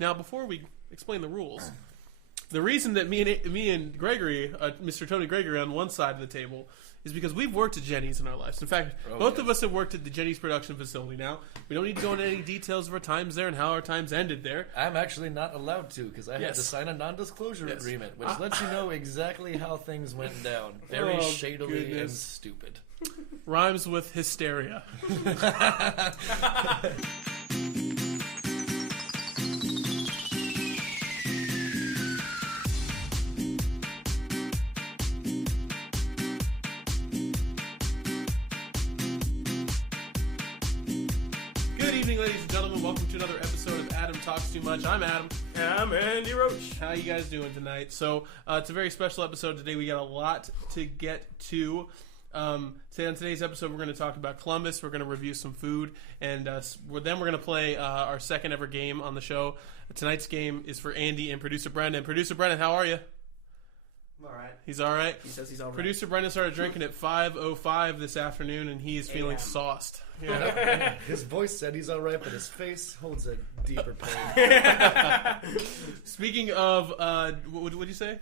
Now, before we explain the rules, the reason that me and Gregory, Mr. Tony Gregory, on one side of the table is because we've worked at Jeni's in our lives. In fact, both of us have worked at the Jeni's production facility now. We don't need to go into any details of our times there and how our times ended there. I'm actually not allowed to because I had to sign a non-disclosure agreement, which lets you know exactly how things went down. Very shadily and stupid. Rhymes with hysteria. Ladies and gentlemen, welcome to another episode of Adam Talks Too Much. I'm Adam. And I'm Andy Roach. How you guys doing tonight? So, it's a very special episode today. We got a lot to get to. On today's episode, we're going to talk about Columbus. We're going to review some food, and then we're going to play our second ever game on the show. Tonight's game is for Andy and Producer Brendan. Producer Brendan, how are you? I'm all right. He's all right? He says he's all right. Producer Brendan started drinking at 5:05 this afternoon, and he is feeling sauced. Yeah. His voice said he's all right, but his face holds a deeper pain. Speaking of, what would you say?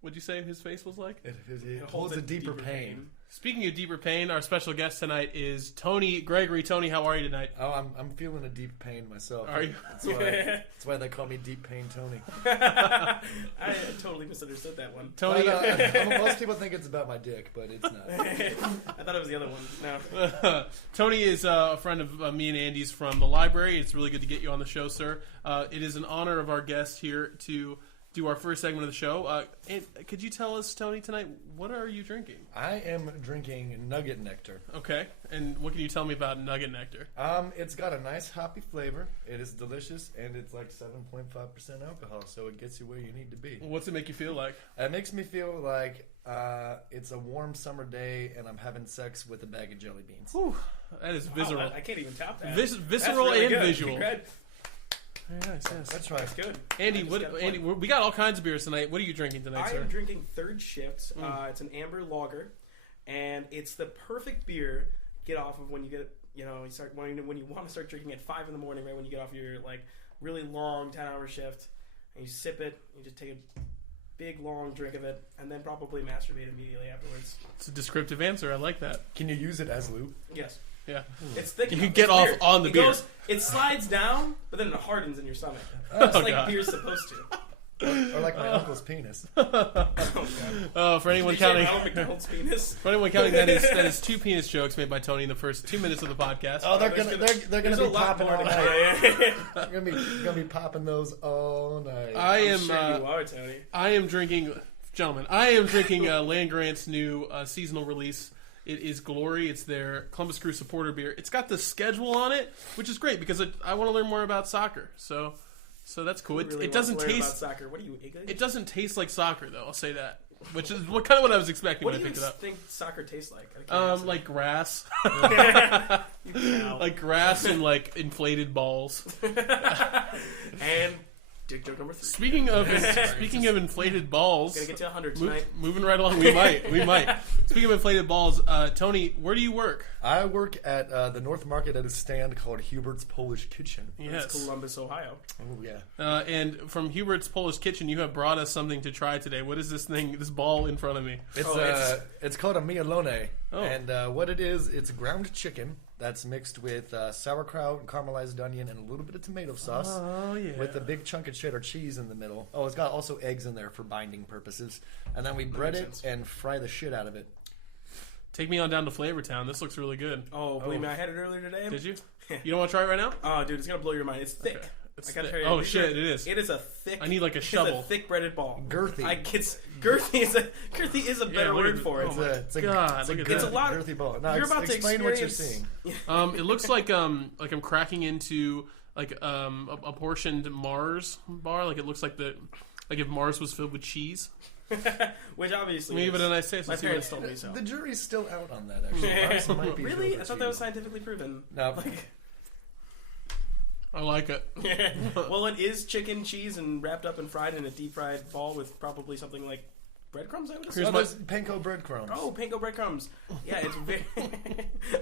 What'd you say his face was like? It holds a deeper pain. Speaking of deeper pain, our special guest tonight is Tony Gregory. Tony, how are you tonight? Oh, I'm feeling a deep pain myself. Are you? That's why they call me Deep Pain Tony. I totally misunderstood that one. Tony, most people think it's about my dick, but it's not. I thought it was the other one. No. Tony is a friend of me and Andy's from the library. It's really good to get you on the show, sir. It is an honor of our guest here to do our first segment of the show. And could you tell us, Tony, tonight, what are you drinking? I am drinking Nugget Nectar. Okay. And what can you tell me about Nugget Nectar? It's got a nice hoppy flavor. It is delicious, and it's like 7.5% alcohol, so it gets you where you need to be. What's it make you feel like? It makes me feel like it's a warm summer day, and I'm having sex with a bag of jelly beans. Whew, that is visceral. Wow, I can't even top that. Visceral really and good. visual. Very nice, yes. That's right. That's good. Andy, we got all kinds of beers tonight. What are you drinking tonight, sir? I am drinking Third Shift. It's an amber lager, and it's the perfect beer to get off of when you get, you start when you want to start drinking at 5 a.m, right when you get off your like really long 10-hour shift, and you sip it. You just take a big long drink of it, and then probably masturbate immediately afterwards. It's a descriptive answer. I like that. Can you use it as lube? Yes. Yeah. It's thick. You can get off on the beer. It slides down, but then it hardens in your stomach. Just like beer's supposed to. Or like my uncle's penis. For anyone counting, McDonald's penis. For anyone counting, that is 2 penis jokes made by Tony in the first 2 minutes of the podcast. Oh, they're gonna be popping all night. They're gonna be popping those all night. I'm sure you are, Tony. I am drinking Land Grant's new seasonal release. It is Glory. It's their Columbus Crew supporter beer. It's got the schedule on it, which is great because I want to learn more about soccer. So that's cool. It doesn't taste about soccer. What are you? It doesn't taste like soccer though. I'll say that. Which is kind of what I was expecting when I picked it up. What do you think soccer tastes like? Like grass. Like grass and like inflated balls. And dick joke number 3. Speaking of inflated balls, gonna get to 100 tonight. Moving right along, we might. Speaking of inflated balls, Tony, where do you work? I work at the North Market at a stand called Hubert's Polish Kitchen. Yes, it's Columbus, Ohio. Oh yeah. And from Hubert's Polish Kitchen, you have brought us something to try today. What is this thing? This ball in front of me? It's called a mielone. Oh. And what it is, it's ground chicken that's mixed with sauerkraut, caramelized onion, and a little bit of tomato sauce. Oh, yeah. With a big chunk of cheddar cheese in the middle. Oh, it's got also eggs in there for binding purposes. And then we bread it and fry the shit out of it. Take me on down to Flavortown. This looks really good. Oh, believe me, I had it earlier today. Did you? You don't want to try it right now? Oh, dude, it's going to blow your mind. It's thick. Okay. Oh, shit, it is. It is a thick... I need like a shovel. It's a thick breaded ball. Girthy. Girthy is a better word for it. It's a lot girthy ball. Now, you're about to explain what you're seeing. It looks like I'm cracking into like a portioned Mars bar. Like it looks like if Mars was filled with cheese. Which obviously maybe a nice taste. My parents told me so. The jury's still out on that, actually. Mars might be really? I thought that was scientifically proven. No. I like it. Well, it is chicken, cheese, and wrapped up and fried in a deep fried ball with probably something like breadcrumbs, I would assume. Here's panko breadcrumbs. Oh, panko breadcrumbs. Yeah, it's very...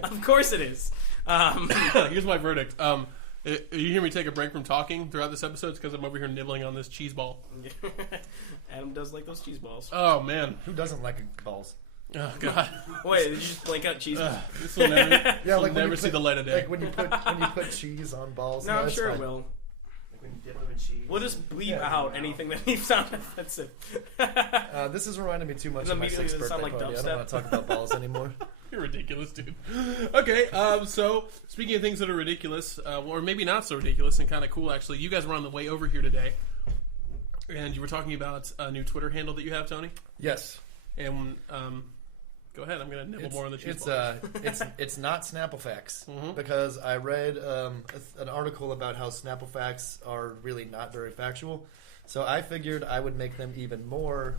Of course it is. Here's my verdict. If you hear me take a break from talking throughout this episode, it's because I'm over here nibbling on this cheese ball. Adam does like those cheese balls. Oh, man. Who doesn't like balls? Oh, God. Wait, did you just blank out cheese balls? This will never see the light of day. Like when you put cheese on balls. No, I'm sure it will. Like when you dip them in cheese. We'll just bleep out anything that leaves sound offensive. This is reminding me too much of my Immediately 6th birthday sound like party. I dubstep. don't want to talk about balls anymore. You're ridiculous, dude. Okay, so speaking of things that are ridiculous, or maybe not so ridiculous and kind of cool, actually, you guys were on the way over here today, and you were talking about a new Twitter handle that you have, Tony. Yes. And go ahead. I'm going to nibble more on the cheese ball. It's not Snapple facts because I read an article about how Snapple facts are really not very factual. So I figured I would make them even more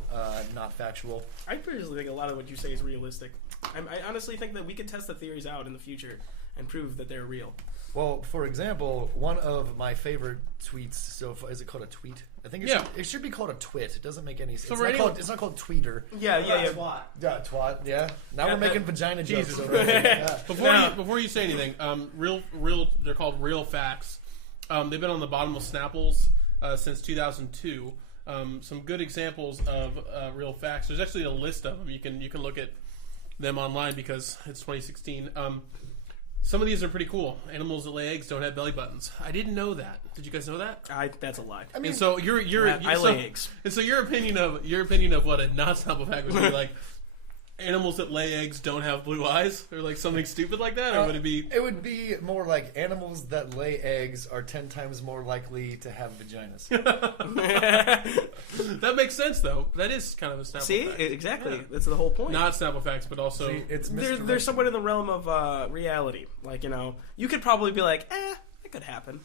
not factual. I personally think a lot of what you say is realistic. I honestly think that we could test the theories out in the future and prove that they're real. Well, for example, one of my favorite tweets. So is it called a tweet? I think it should be called a twit. It doesn't make any sense. It's not called tweeter. Yeah. Twat. Yeah, twat. Yeah. Now we're making vagina jokes. Jesus. Already. Yeah. Before you say anything, real. They're called real facts. They've been on the bottom of Snapples since 2002. Some good examples of real facts. There's actually a list of them. You can look at them online because it's 2016. Some of these are pretty cool. Animals that lay eggs don't have belly buttons. I didn't know that. Did you guys know that? That's a lie. I mean, and so I lay eggs. And so your opinion of what a not Snapple fact would be like. Animals that lay eggs don't have blue eyes, or like something stupid like that, or would it be? It would be more like animals that lay eggs are 10 times more likely to have vaginas. That makes sense, though. That is kind of a Snapple fact. Exactly. Yeah. That's the whole point. Not Snapple facts, but also there's somewhat in the realm of reality. Like, you could probably be like, it could happen.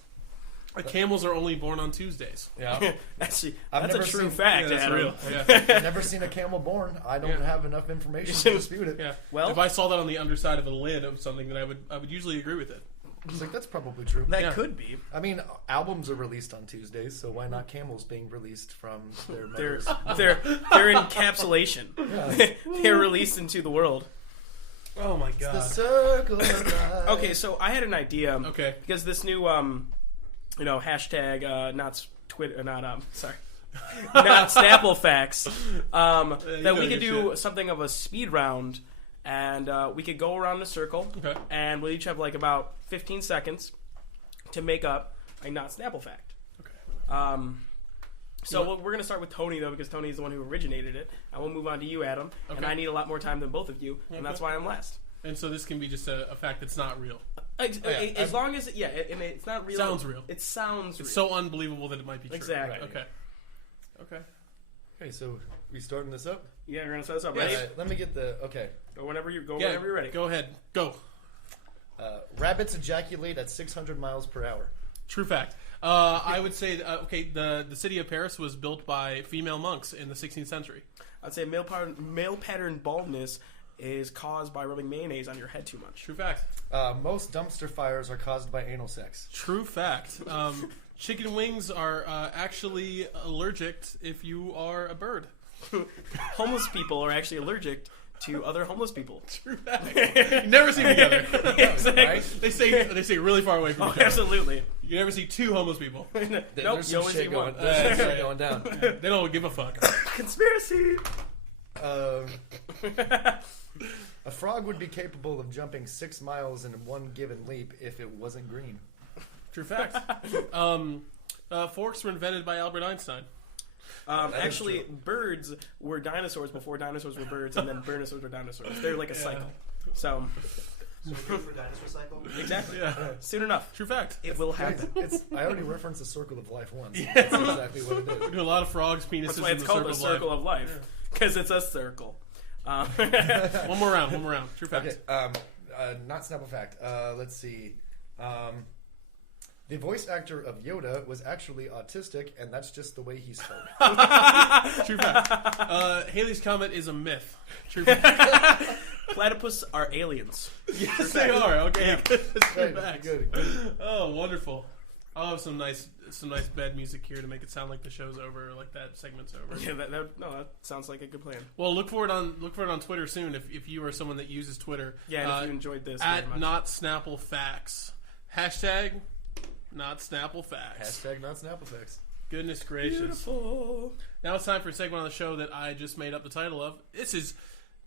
Camels are only born on Tuesdays. Yeah, actually, that's a true fact. Yeah, that's real. Yeah. I've never seen a camel born. I don't have enough information to dispute it. Yeah. Well, if I saw that on the underside of a lid of something, then I would usually agree with it. It's like that's probably true. That could be. I mean, albums are released on Tuesdays, so why not camels being released from their mothers? Their encapsulation. Yeah. They're released into the world. Oh my god. It's the circle of life. Okay, so I had an idea. Okay. Because this new hashtag not Snapple facts that we could do something of a speed round, and we could go around in a circle, and we'll each have like about 15 seconds to make up a not Snapple fact. Okay. So we're going to start with Tony, though, because Tony is the one who originated it, and we'll move on to you, Adam, and I need a lot more time than both of you, and that's why I'm last. And so this can be just a fact that's not real. As long as it's not real. Sounds real. It sounds real. It's so unbelievable that it might be true. Exactly. Right. Okay. So we starting this up? Yeah, we're gonna start this up. Yes. Ready? Let me get the Go whenever you're ready. Go ahead. Go. Rabbits ejaculate at 600 miles per hour. True fact. I would say the city of Paris was built by female monks in the 16th century. I'd say male pattern baldness is caused by rubbing mayonnaise on your head too much. True fact. Most dumpster fires are caused by anal sex. True fact. Chicken wings are actually allergic if you are a bird. Homeless people are actually allergic to other homeless people. True fact. You never see them together. Exactly. Right? They stay really far away from each other. Absolutely. You never see two homeless people. Nope. There's You some only shit see going, one. there's some shit going down. They don't give a fuck. Conspiracy. A frog would be capable of jumping 6 miles in one given leap if it wasn't green. True fact. Forks were invented by Albert Einstein. Actually, birds were dinosaurs before dinosaurs were birds, and then dinosaurs were dinosaurs. They're like a cycle. So for dinosaur cycle? Exactly. Yeah. Soon enough. True fact. It will happen. I already referenced the circle of life once. Yeah. That's exactly what it is. We do a lot of frogs, penises, That's why it's called the circle of life. Because it's a circle. One more round. True fact. Okay, not Snapple fact. Let's see. The voice actor of Yoda was actually autistic, and that's just the way he spoke. True fact. Halley's Comet is a myth. True fact. Platypus are aliens. Yes, they are. Okay, good. True facts. Good. Oh, wonderful. I'll have some nice bed music here to make it sound like the show's over, or like that segment's over. Yeah, that sounds like a good plan. Well, look for it on Twitter soon if you are someone that uses Twitter. Yeah, and if you enjoyed this, at not Snapple Facts. Hashtag not Snapple facts. Hashtag not Snapple facts. Goodness gracious. Beautiful. Now it's time for a segment on the show that I just made up the title of. This is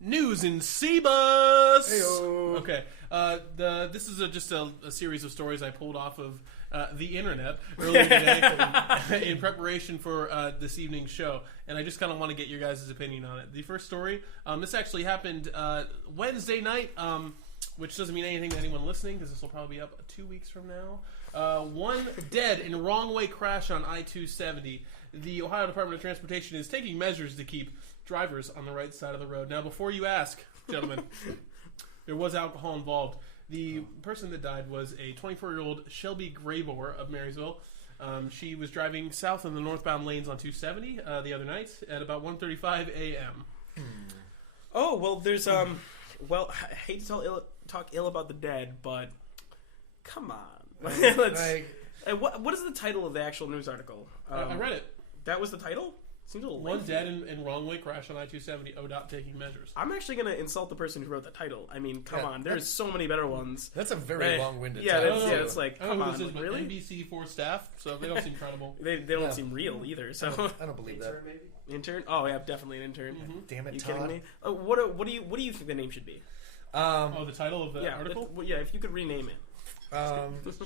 News in Cbus. Heyo. Okay. This is just a series of stories I pulled off of the internet earlier today in preparation for this evening's show, and I just kind of want to get your guys' opinion on it. The first story, this actually happened Wednesday night, which doesn't mean anything to anyone listening because this will probably be up 2 weeks from now. One dead in wrong way crash on I-270. The Ohio Department of Transportation is taking measures to keep drivers on the right side of the road. Now, before you ask, gentlemen, there was alcohol involved. The person that died was a 24-year-old Shelby Graybor of Marysville. She was driving south in the northbound lanes on 270 the other night at about 1:35 a.m. Oh, well, there's, well, I hate to talk ill about the dead, but come on. What is the title of the actual news article? I read it. That was the title? Seems a little One lengthy. dead in wrong way crash on I-270, ODOT taking measures. I'm actually going to insult the person who wrote the title. I mean, come Yeah, on. There's so many better ones. That's a very long-winded Yeah, title. it's like, I don't come know who on, this is, but really? NBC4 staff, so they don't seem credible. They don't Yeah. seem real either. So I don't believe that. Intern, maybe? intern? Oh yeah, definitely an intern. Damn it, You Todd. kidding me? What do you think the name should be? Oh, the title of the Yeah, article? yeah. If you could rename it.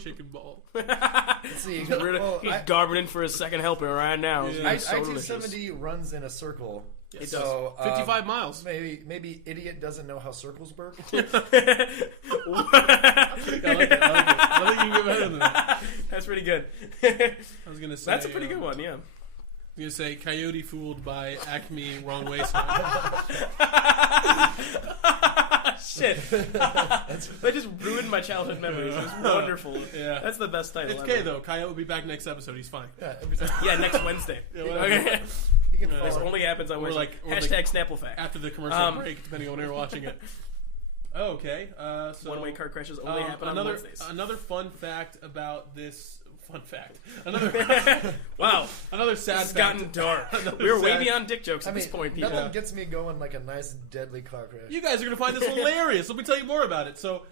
Chicken ball. Let's see. Well, He's garbing in for a second helping right now. Yeah. It's so I-270 runs in a circle. It So, 55 miles. Maybe idiot doesn't know how circles work. I like it. I don't think you can get better than that. That's pretty good. I was going to say... That's a pretty good one, yeah. I'm going to say coyote fooled by Acme wrong way sign. Shit. That just ruined my childhood memories. It was wonderful. Yeah. That's the best title It's ever. okay, though. Coyote will be back next episode. He's fine. Yeah, every time. Yeah, next Wednesday. Yeah, whatever. Okay. He can Yeah. This fall. only happens on Or Wednesday. like- Hashtag Snapple fact. After the commercial break, depending on when you're watching it. Oh, okay. So One-way car crashes only happen on Wednesdays. Another fun fact about this... Fun fact. Another Wow. another sad It's fact. gotten dark. Another We're way sad- the dick jokes I at mean, this point, people. nothing gets me going like a nice deadly car crash. You guys are going to find this hilarious. Let me tell you more about it. So,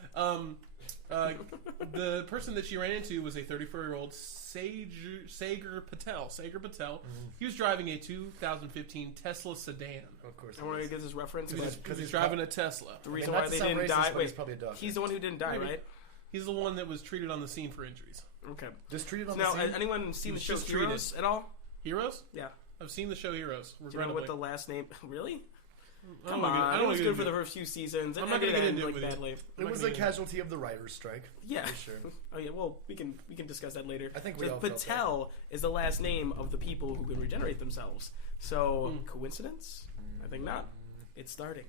the person that she ran into was a 34-year-old Sagar Patel. He was driving a 2015 Tesla sedan. Of course. I want to get this reference. Because But he's driving a Tesla. the reason not why to they sound didn't racist, die. but he's Wait, probably a doctor. he's the one who didn't die, Maybe. right? He's the one that was treated on the scene for injuries. Okay. Just treated on Now, the has scene. anyone seen the was show just treated. Heroes at all? Heroes? Yeah. I've seen the show Heroes. Do you know Regrettably. what the last name? Really? I Come don't on. wanna It get was good into for the it. first few seasons. I'm not going gonna to get into it like with you. badly. It was a casualty of the writer's strike. Yeah. For sure. Oh yeah. Well, we can discuss that later. I think we So all felt Patel is the last name of the people who can regenerate themselves. So coincidence? I think not. It's starting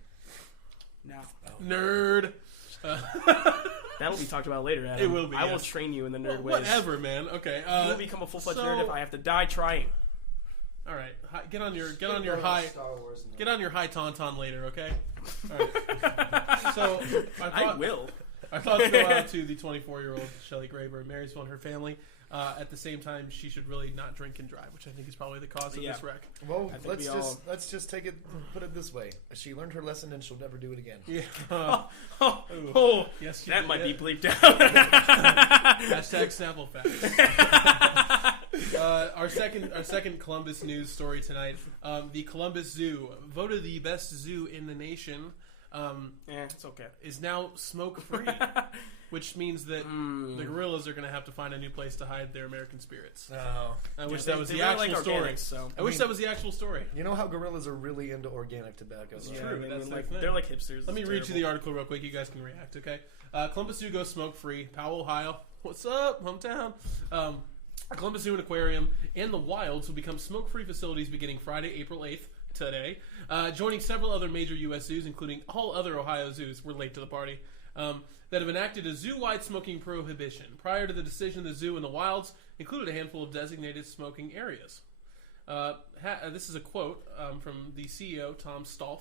now. Nerd. That'll be talked about later, Adam. It will be, I will yes. train you in the nerd ways. Whatever, man. Okay. You will become a full-fledged so- nerd if I have to die trying. All right. Get on your Go high. Star Wars and Get on your high tauntaun later, okay? All right. So I will. Our thoughts go out to the 24-year-old Shelly Graber in Marysville and her family. At the same time, she should really not drink and drive, which I think is probably the cause of Yeah. this wreck. Well, I think let's we all- just take it. Put it this way: she learned her lesson, and she'll never do it again. Yeah. Oh, Yes, she that did, might yeah. be bleeped out. Hashtag Snapple facts. Our second Columbus news story tonight. The Columbus Zoo, voted the best zoo in the nation, It's okay. is now smoke free, which means that the gorillas are going to have to find a new place to hide their American spirits. Oh, I wish they- that was they the really actual like story. organics, so. I wish that was the actual story. you know how gorillas are really into organic tobacco. It's right? true. I mean, That's like, their thing. they're like hipsters. Let me It's read you the terrible. article real quick. You guys can react, okay? Columbus Zoo goes smoke-free. Powell, Ohio. What's up, hometown? Columbus Zoo and Aquarium and the Wilds will become smoke-free facilities beginning Friday, April 8th, today, joining several other major U.S. zoos, including all other Ohio zoos. We're late to the party. That have enacted a zoo-wide smoking prohibition. Prior to the decision, the zoo and the Wilds included a handful of designated smoking areas. This is a quote from the CEO, Tom Stolf.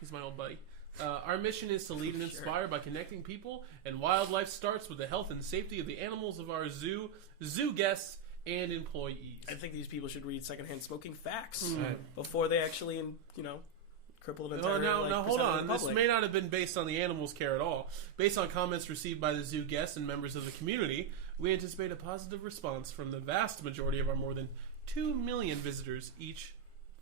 He's my old buddy. Our mission is to lead and inspire by connecting people, and wildlife starts with the health and safety of the animals of our zoo guests, and employees. I think these people should read secondhand smoking facts Right. before they actually, cripple an entire. Now hold percent of on. the This public. may not have been based on the animals' care at all. Based on comments received by the zoo guests and members of the community, We anticipate a positive response from the vast majority of our more than 2 million visitors each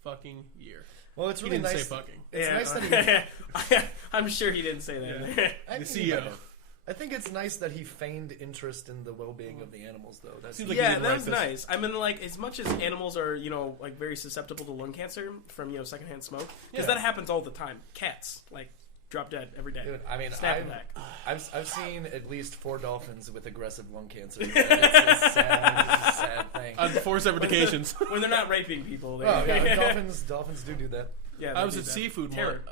fucking year. Well, it's He really didn't nice. say fucking. It's nice that he. I'm sure he didn't say that. Yeah. I The think he CEO. might have. I think it's nice that he feigned interest in the well-being of the animals, though. That's Seems like he Yeah, didn't that write was this. nice. I mean, like, as much as animals are, like, very susceptible to lung cancer from, secondhand smoke, because Yeah. that happens all the time. Cats, like, drop dead every day. Dude, I mean, Snap it back. I've seen at least 4 dolphins with aggressive lung cancer. It's a sad thing. On 4 separate occasions. When they're not raping people. They, Oh yeah, dolphins do that. yeah, I they was do at that. seafood. Terror.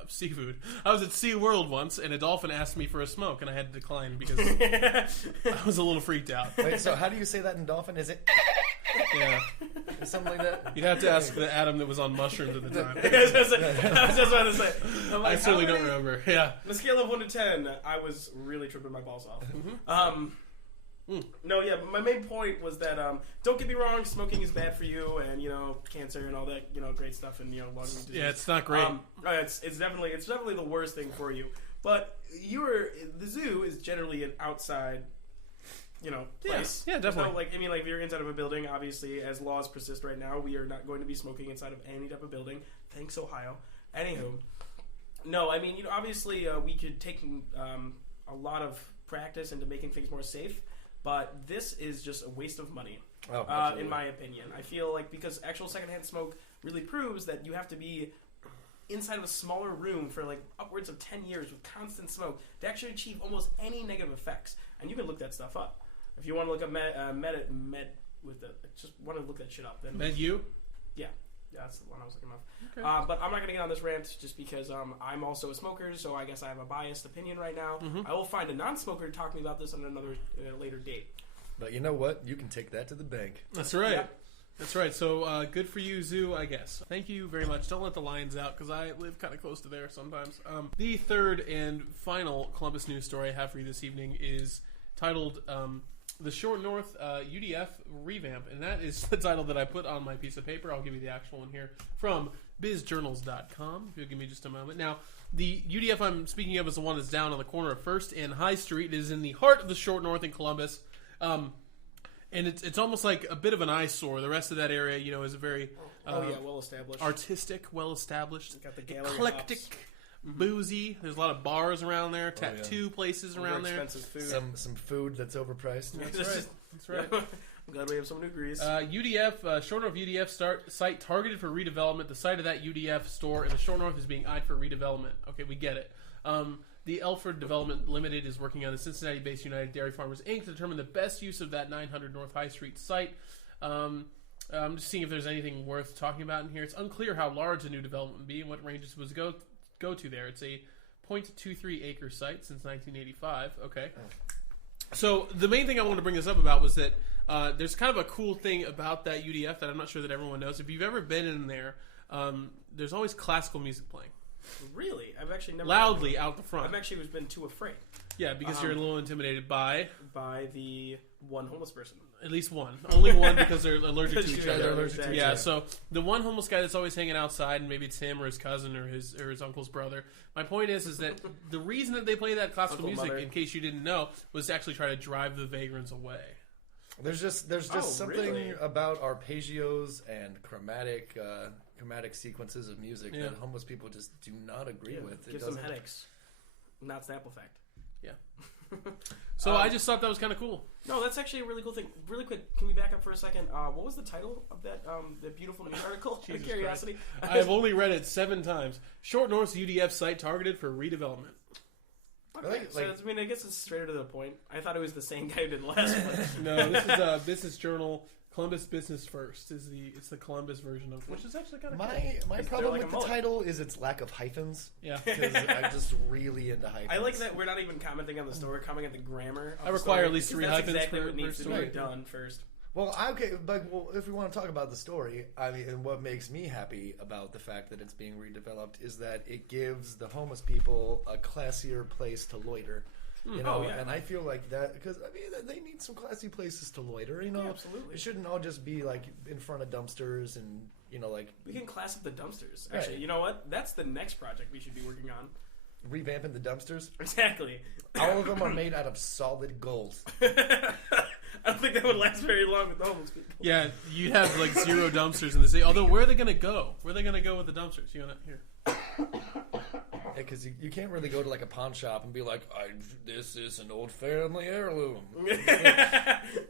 I was at SeaWorld once, and a dolphin asked me for a smoke, and I had to decline because I was a little freaked out. Wait, so how do you say that in dolphin? Is it Yeah, something like that? you'd have to ask the Adam that was on mushrooms at the time. I was just about to say. I'm like, I certainly how don't many- remember. Yeah, On a scale of 1 to 10, I was really tripping my balls off. Mm-hmm. No, yeah, but my main point was that don't get me wrong, smoking is bad for you, and cancer and all that great stuff, and lung disease. yeah, it's not great. It's definitely the worst thing for you. But the zoo is generally an outside, place. Yeah, definitely. So, like if you're inside of a building, obviously, as laws persist right now, we are not going to be smoking inside of any type of building. Thanks, Ohio. Anywho, no, I mean, obviously, we could take a lot of practice into making things more safe, but this is just a waste of money. Oh, absolutely. In my opinion, I feel like because actual secondhand smoke really proves that you have to be inside of a smaller room for like upwards of 10 years with constant smoke to actually achieve almost any negative effects. And you can look that stuff up if you want to look up just want to look that shit up. Then Med you? yeah, that's the one I was looking up. Okay. But I'm not going to get on this rant just because I'm also a smoker, so I guess I have a biased opinion right now. Mhm. I will find a non-smoker to talk to me about this on another later date. But you know what? You can take that to the bank. That's right. Yep. That's right. So good for you, Zoo, I guess. Thank you very much. Don't let the lions out because I live kind of close to there sometimes. The third and final Columbus news story I have for you this evening is titled The Short North UDF Revamp. And that is the title that I put on my piece of paper. I'll give you the actual one here from bizjournals.com. If you'll give me just a moment. Now, the UDF I'm speaking of is the one that's down on the corner of 1st and High Street. It is in the heart of the Short North in Columbus. And it's almost like a bit of an eyesore. The rest of that area, is a very well established. artistic, well-established, Got the gallery eclectic, hops. boozy. There's a lot of bars around there, tattoo places around there. Expensive food. Some food that's overpriced. That's right. That's right. I'm glad we have someone who agrees. UDF, Short North UDF site targeted for redevelopment. The site of that UDF store in the Short North is being eyed for redevelopment. Okay, we get it. The Elford Development Limited is working on the Cincinnati-based United Dairy Farmers, Inc. to determine the best use of that 900 North High Street site. I'm just seeing if there's anything worth talking about in here. It's unclear how large the new development would be and what range it's supposed to go to there. It's a 0.23 acre site since 1985. Okay. So the main thing I wanted to bring this up about was that there's kind of a cool thing about that UDF that I'm not sure that everyone knows. If you've ever been in there, there's always classical music playing. Really? I've actually never... Loudly out the front. I've actually been too afraid Yeah, because you're a little intimidated by by the one homeless person. at least one. Only one because they're allergic to each Yeah, other. they're allergic to each Yeah, other. so the one homeless guy that's always hanging outside, and maybe it's him or his cousin or his uncle's brother. My point is that the reason that they play that classical Uncle, music, mother. in case you didn't know, was to actually try to drive the vagrants away. There's just something really? about arpeggios and chromatic sequences of music Yeah. that homeless people just do not agree with. It Gives them doesn't- headaches. Not Snapple fact. Yeah. So I just thought that was kind of cool. No, that's actually a really cool thing. Really quick, can we back up for a second? What was the title of that the beautiful news article? Out of Jesus curiosity. I have only read it 7 times. Short North's UDF site targeted for redevelopment. Okay, so I guess it's straighter to the point. I thought it was the same guy who did the last one. No, this is Business Journal. Columbus Business First it's the Columbus version of, which is actually kind of cool. My Is there problem like a with the mullet? title is its lack of hyphens. Yeah. Because I'm just really into hyphens. I like that we're not even commenting on the story, we're commenting on the grammar. Of I the require story, at least 3 because hyphens That's exactly per- what needs per to be story. done first. Well, if we want to talk about the story, I mean, and what makes me happy about the fact that it's being redeveloped is that it gives the homeless people a classier place to loiter. You know, Oh, yeah. and I feel like that because I mean they need some classy places to loiter. You know, Yeah, absolutely. It shouldn't all just be like in front of dumpsters and like We can class up the dumpsters. Right. Actually, you know what? That's the next project we should be working on. revamping the dumpsters. Exactly. All of them are made out of solid gold. I don't think that would last very long with the homeless people. Yeah, you'd have like 0 dumpsters in the city. Although, where are they going to go? Where are they going to go with the dumpsters? You want to here? Because you can't really go to like a pawn shop and be like, this is an old family heirloom.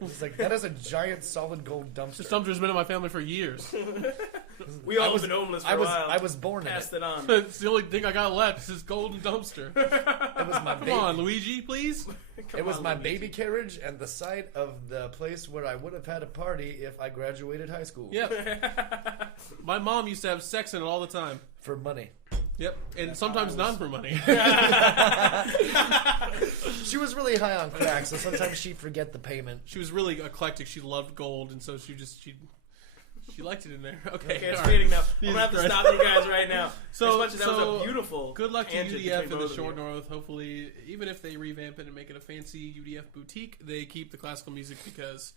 It's like, that is a giant solid gold dumpster. This dumpster's been in my family for years. We all have been homeless for a while. I was born in Passed it. it on. It's the only thing I got left. Is this golden dumpster. It was my Come on, Luigi, please. It was my baby carriage and the site of the place where I would have had a party if I graduated high school. Yep. My mom used to have sex in it all the time. For money. Yep, and sometimes not for money. She was really high on crack, so sometimes she'd forget the payment. She was really eclectic. She loved gold, and so she liked it in there. Okay, Okay, it's all right. fading now. I'm Jesus gonna have to Christ. stop you guys right now. So- as much as that was so a beautiful. Good luck to tangent UDF between in the both of short you. north. Hopefully, even if they revamp it and make it a fancy UDF boutique, they keep the classical music because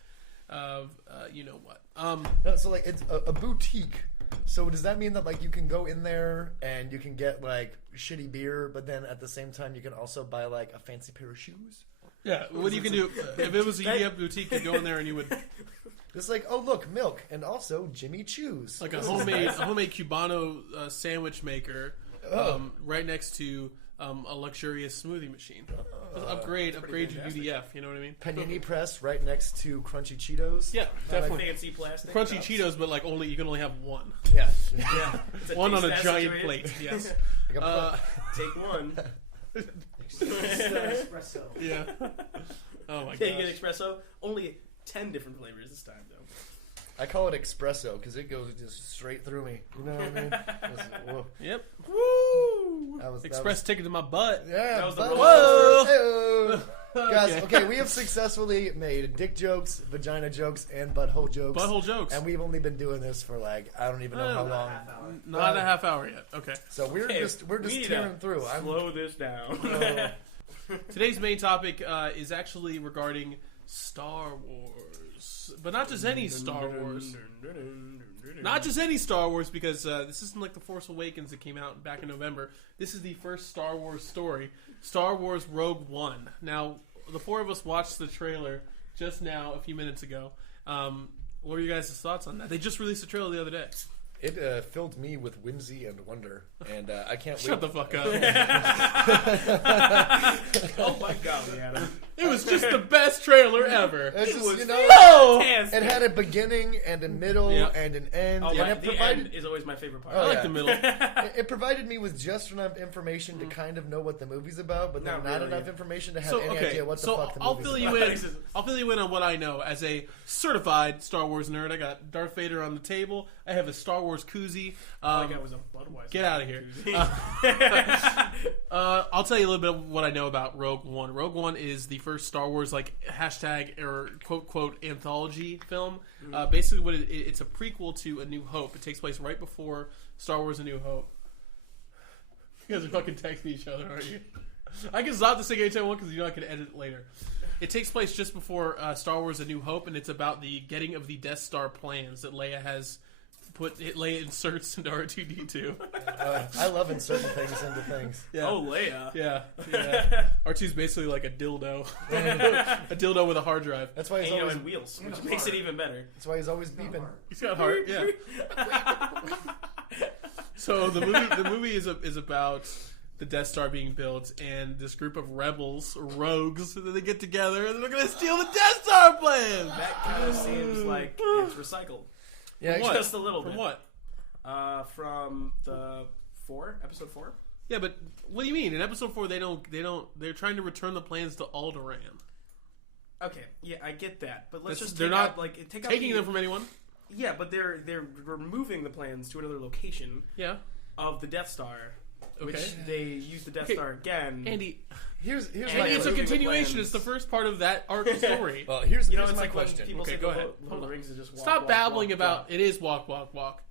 of you know what. No, so like it's a boutique. So does that mean that like you can go in there and you can get like shitty beer, but then at the same time you can also buy like a fancy pair of shoes? Yeah, what you can do if it was a UDF boutique, you'd go in there and you would It's like, oh look, milk, and also Jimmy Chews. like a homemade Cubano sandwich maker, right next to a luxurious smoothie machine. Just upgrade your UDF. You know what I mean? Panini press right next to Crunchy Cheetos. Yeah, definitely. Fancy plastic. Crunchy cups. Cheetos, but like you can only have one. Yeah. Yeah. It's One on a taste giant test plate. situation. Yes. Like a Take one. Espresso. Yeah. Oh my Yeah, you god. get espresso. Only 10 different flavors this time, though. I call it espresso because it goes just straight through me. You know what I mean? Whoa. Yep. Woo! That was Express ticket to my butt. Yeah. That was the but- roller Hey-oh. Guys, okay, we have successfully made dick jokes, vagina jokes, and butthole jokes. Butthole jokes. And we've only been doing this for like I don't even know how long. Half hour. Not a half hour yet. Okay. So we're Okay, just we need tearing to through. Slow this down. Today's main topic is actually regarding Star Wars, but not just any Star Wars. Not just any Star Wars, because this isn't like The Force Awakens that came out back in November. This is the first Star Wars story, Star Wars Rogue One. Now, the four of us watched the trailer just now, a few minutes ago. What are you guys' thoughts on that? They just released the trailer the other day. It filled me with whimsy and wonder, and I can't Shut wait. the fuck up. Oh my god, Adam. It was just the best trailer ever. It's just, was you know, Oh! it had a beginning and a middle Yeah. and an end, Oh, and my, it the provided end is always my favorite part. I like yeah. the middle. it provided me with just enough information to kind of know what the movie's about, but then Not not really. enough information to have So any okay, idea what the so fuck the I'll movie's fill about. you in. I'll fill you in on what I know as a certified Star Wars nerd. I got Darth Vader on the table. I have a Star Wars koozie. All I got was a Budweiser. Get out of here. I'll tell you a little bit of what I know about Rogue One. Rogue One is the first Star Wars like hashtag or quote anthology film. Basically, what it's a prequel to A New Hope. It takes place right before Star Wars: A New Hope. You guys are fucking texting each other, aren't you? I can stop the thing anytime I want because you know I can edit it later. It takes place just before Star Wars: A New Hope, and it's about the getting of the Death Star plans that Leia has Leia inserts into R2-D2. I love inserting things into things. Yeah. Oh, Leia. Yeah. R2's basically like a dildo. A dildo with a hard drive. That's why he's And, always. and wheels, which makes it even better. That's why he's always beeping. He's got heart, yeah. So the movie is about the Death Star being built, and this group of rebels, or rogues, they get together and they're gonna steal the Death Star plans. That kind of seems like it's recycled. Yeah, What? Just a little From bit. what? From the episode 4? Yeah, but what do you mean? In episode 4, they're trying to return the plans to Alderaan. Okay, yeah, I get that, but let's That's- just they're take not out, like take out Taking the, them from anyone? Yeah, but they're removing the plans to another location Yeah. of the Death Star, which Okay. they use the Death Okay. Star again. Andy, here's Andy, my it's a moving the continuation. plans. It's the first part of that arc story. well, here's You know, here's it's my like when question. people Okay, say go the ahead. Lord of the Rings is just walk, Stop walk, babbling walk, about. drop. It is walk, walk, walk.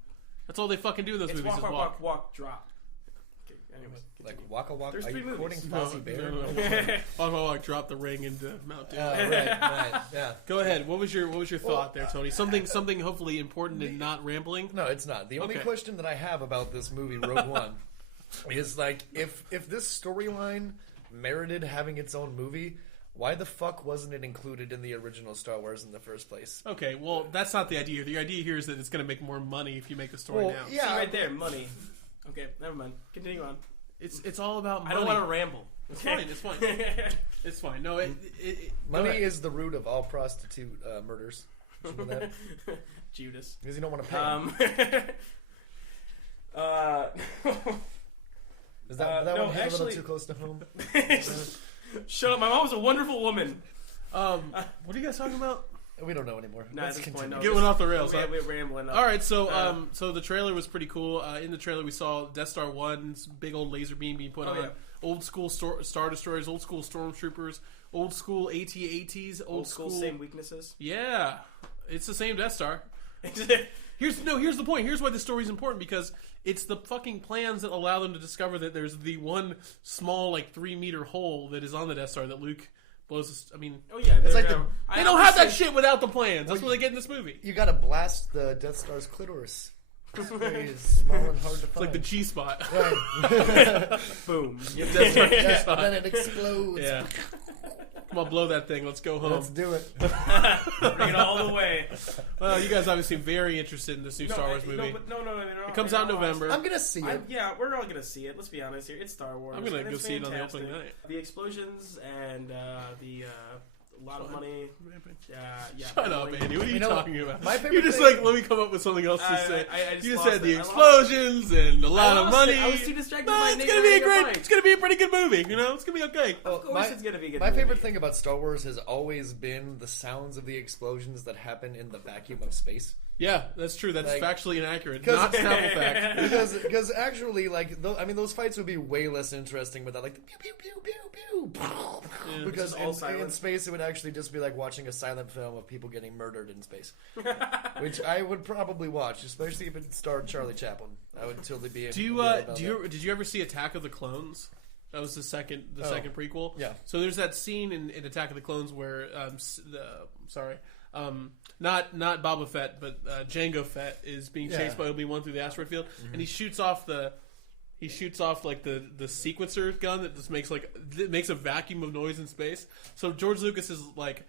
That's all they fucking do in those It's movies walk, is walk, walk. walk, walk, drop. Okay, anyways. Like Waka Waka. There's Are three you movies. quoting No, Fozzie Bear? no. Walk, walk, walk. Drop the ring into Mount Doom. Right, yeah. Go ahead. What was your thought there, Tony? Something hopefully important and not rambling. No, it's not. The only Okay. question that I have about this movie, Rogue One, is like if this storyline merited having its own movie, Why the fuck wasn't it included in the original Star Wars in the first place? Okay, well, that's not the idea. The idea here is that it's going to make more money if you make the story Well, now. yeah. See right there, money. Okay, never mind. Continue on. It's all about money. I don't want to ramble. It's fine. It's fine. It's fine. No, Money is the root of all prostitute murders. Did you know that? Judas. Because you don't want to pay. Is that no, one hit a actually- little too close to home? Shut up. My mom was a wonderful woman. what are you guys talking about? We don't know anymore. Nah, at Let's this point, continue. no. Getting off the rails, huh? We're rambling. All right, so so the trailer was pretty cool. In the trailer, we saw Death Star 1's big old laser beam being put on. yeah. Old school Star Destroyers, old school Stormtroopers, old school AT-ATs, Old school, same weaknesses. Yeah, it's the same Death Star. Here's the point. Here's why the story's important, because it's the fucking plans that allow them to discover that there's the one small, like 3-meter hole that is on the Death Star that Luke blows. I mean, Oh yeah, It's they're, like they don't have that shit without the plans. That's what they get in this movie. You gotta blast the Death Star's clitoris. It's very small and hard to It's find. like the G spot. Right. Boom. Death Star G Yeah, spot. and then it explodes. Yeah. Come on, blow that thing. Let's go home. Let's do it. Bring it all the way. Well, you guys obviously very interested in this new Star Wars movie. No. It comes out in November. I'm gonna see it. Yeah, we're all gonna see it. Let's be honest here. It's Star Wars. I'm gonna and go it's see it on the fantastic. opening night. The explosions and a lot of money. Yeah. Shut up, Andy. What are you, You know, talking about? my favorite You're just thing- like, let me come up with something else to say. I just You just lost said the it. I lost explosions and a lot I of lost money. it. I was too distracted No, by it's Nate gonna be a having a great. fight. It's gonna be a pretty good movie. You know, it's gonna be okay. Of course, it's gonna be a good. My movie. favorite thing about Star Wars has always been the sounds of the explosions that happen in the vacuum of space. Yeah, that's true. That's Like- factually inaccurate. 'Cause- Not Snapple fact. Because actually, like, those fights would be way less interesting without like the pew pew pew pew pew. Yeah. Because Just all in silent. space, it would actually just be like watching a silent film of people getting murdered in space, which I would probably watch, especially if it starred Charlie Chaplin. I would totally be. Did you ever see Attack of the Clones? That was the second prequel. Yeah. So there's that scene in Attack of the Clones where not Boba Fett, but Jango Fett is being chased by Obi-Wan through the asteroid field, and he shoots off like the sequencer gun that just makes a vacuum of noise in space. So George Lucas is like,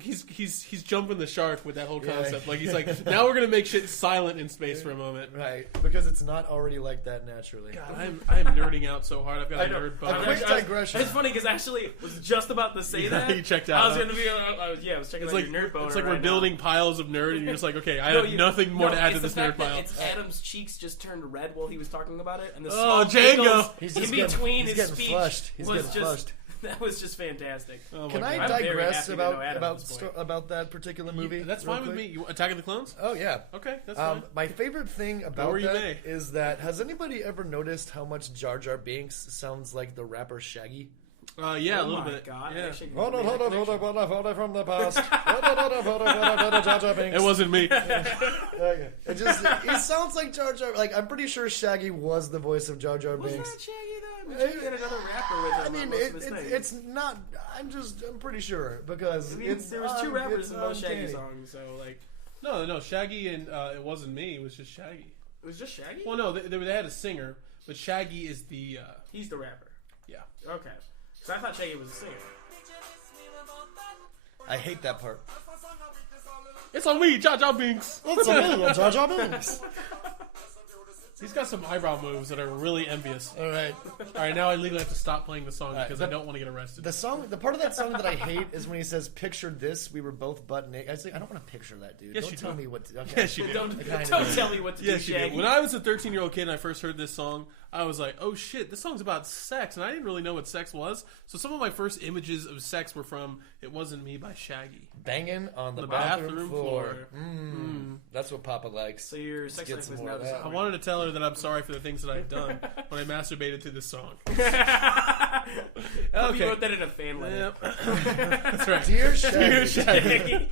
he's jumping the shark with that whole concept. Like he's like, now we're gonna make shit silent in space for a moment. Right, because it's not already like that naturally. God, I'm nerding out so hard. I've got a nerd A bug. quick digression. It's funny because actually was just about to say that. You checked out, I was huh? gonna be. I was checking It's out like your nerd boner. it's like right we're building piles of nerd, and you're just like, okay, I have nothing more to add to it's the this fact nerd that pile. It's Adam's cheeks just turned red while he was talking about it, and the Oh, small Django! giggles He's in just between he's his getting speech flushed. He's was getting just flushed. that was just fantastic. Oh my Can I God. I'm very digress happy to know Adam at this point. about that particular movie? That's real fine with quick? me. Attack of the Clones? Oh yeah. Okay, that's fine. My favorite thing about where you that may. is that has anybody ever noticed how much Jar Jar Binks sounds like the rapper Shaggy? Yeah, a Oh little my bit. God, Yeah. actually, Hold on, made that hold connection. on from the past. Jar Jar Binks. It wasn't me. Okay. It just sounds like Jar Jar. Like I'm pretty sure Shaggy was the voice of Jar Jar Was Binks. that Shaggy though? I mean, Shaggy had another rapper with him. I mean, on most of his things. it's not. I'm pretty sure because I mean, there was two rappers in those Shaggy songs, so like No, Shaggy and it wasn't me. It was just Shaggy. it was just Shaggy. Well, no, they had a singer, but Shaggy is the He's the rapper. yeah. Okay, because I thought Shaggy was a singer. I hate that part. It's on me, Jar Jar Binks. It's a Jar Jar Binks. He's got some eyebrow moves that are really envious. All right. All right, now I legally have to stop playing the song right, because I don't want to get arrested. The part of that song that I hate is when he says, "Picture this, we were both butt naked." I was like, I don't want to picture that, dude. Yes, don't you tell do. me what. To, okay. Yes, you do. Don't kinda do. tell me what to Yes, do, you Shaggy. did. When I was a 13-year-old kid and I first heard this song, I was like, oh shit, this song's about sex. And I didn't really know what sex was. So some of my first images of sex were from It Wasn't Me by Shaggy. Banging on the bathroom bathroom floor. That's what Papa likes. So your sex get life some is more now of the that. I wanted to tell her that I'm sorry for the things that I've done when I masturbated to this song. You wrote that in a fan letter. Yep. That's right. Dear Shaggy. Dear Shaggy.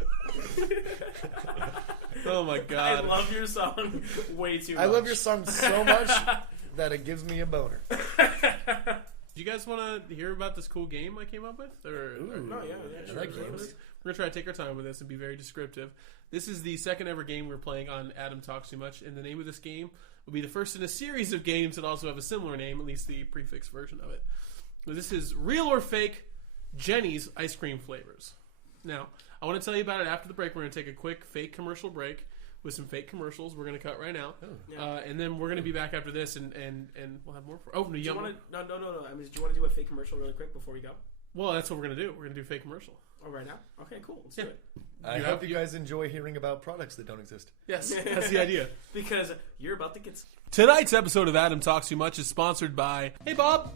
Oh my I god. love your song way too much. I love your song so much that it gives me a boner. Do you guys want to hear about this cool game I came up with? Or Oh, yeah, sure. I like games. We're going to try to take our time with this and be very descriptive. This is the second ever game we're playing on Adam Talks Too Much, and the name of this game will be the first in a series of games that also have a similar name, at least the prefix version of it. But this is Real or Fake Jeni's ice cream flavors. Now, I want to tell you about it after the break. We're going to take a quick fake commercial break with some fake commercials. We're going to cut right now. And then we're going to be back after this, and we'll have more. No. I mean, do you want to do a fake commercial really quick before we go? Well, that's what we're going to do. We're going to do a fake commercial. Oh, right now? Okay, cool. Let's do it. I hope you guys enjoy hearing about products that don't exist. Yes, that's the idea. Because you're about to get... Tonight's episode of Adam Talks Too Much is sponsored by... Hey, Bob.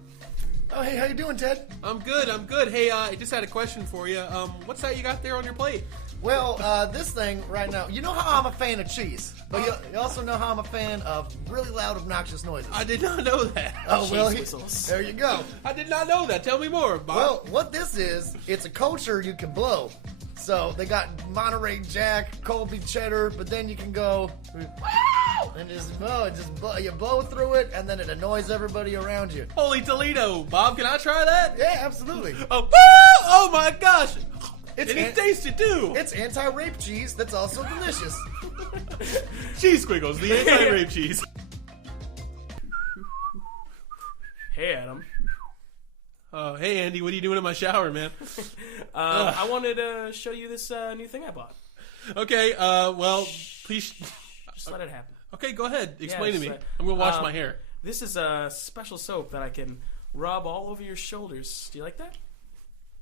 Oh, hey, how you doing, Ted? I'm good. Hey, I just had a question for you. What's that you got there on your plate? Well, this thing right now, you know how I'm a fan of cheese, but you also know how I'm a fan of really loud, obnoxious noises. I did not know that. Oh, well, Cheese whistles. there you go. I did not know that. Tell me more, Bob. Well, what this is, it's a culture you can blow. So they got Monterey Jack, Colby Cheddar, but then you can go, wow, and you blow through it, and then it annoys everybody around you. Holy Toledo. Bob, can I try that? Yeah, absolutely. Oh, woo! Oh my gosh. It's and it tasted too. It's anti-rape cheese that's also delicious. Cheese Squiggles, the anti-rape cheese. Hey, Adam. Hey, Andy, what are you doing in my shower, man? I wanted to show you this new thing I bought. Okay, well, please... Just let it happen. Okay, go ahead. Explain to me. Right. I'm going to wash my hair. This is a special soap that I can rub all over your shoulders. Do you like that?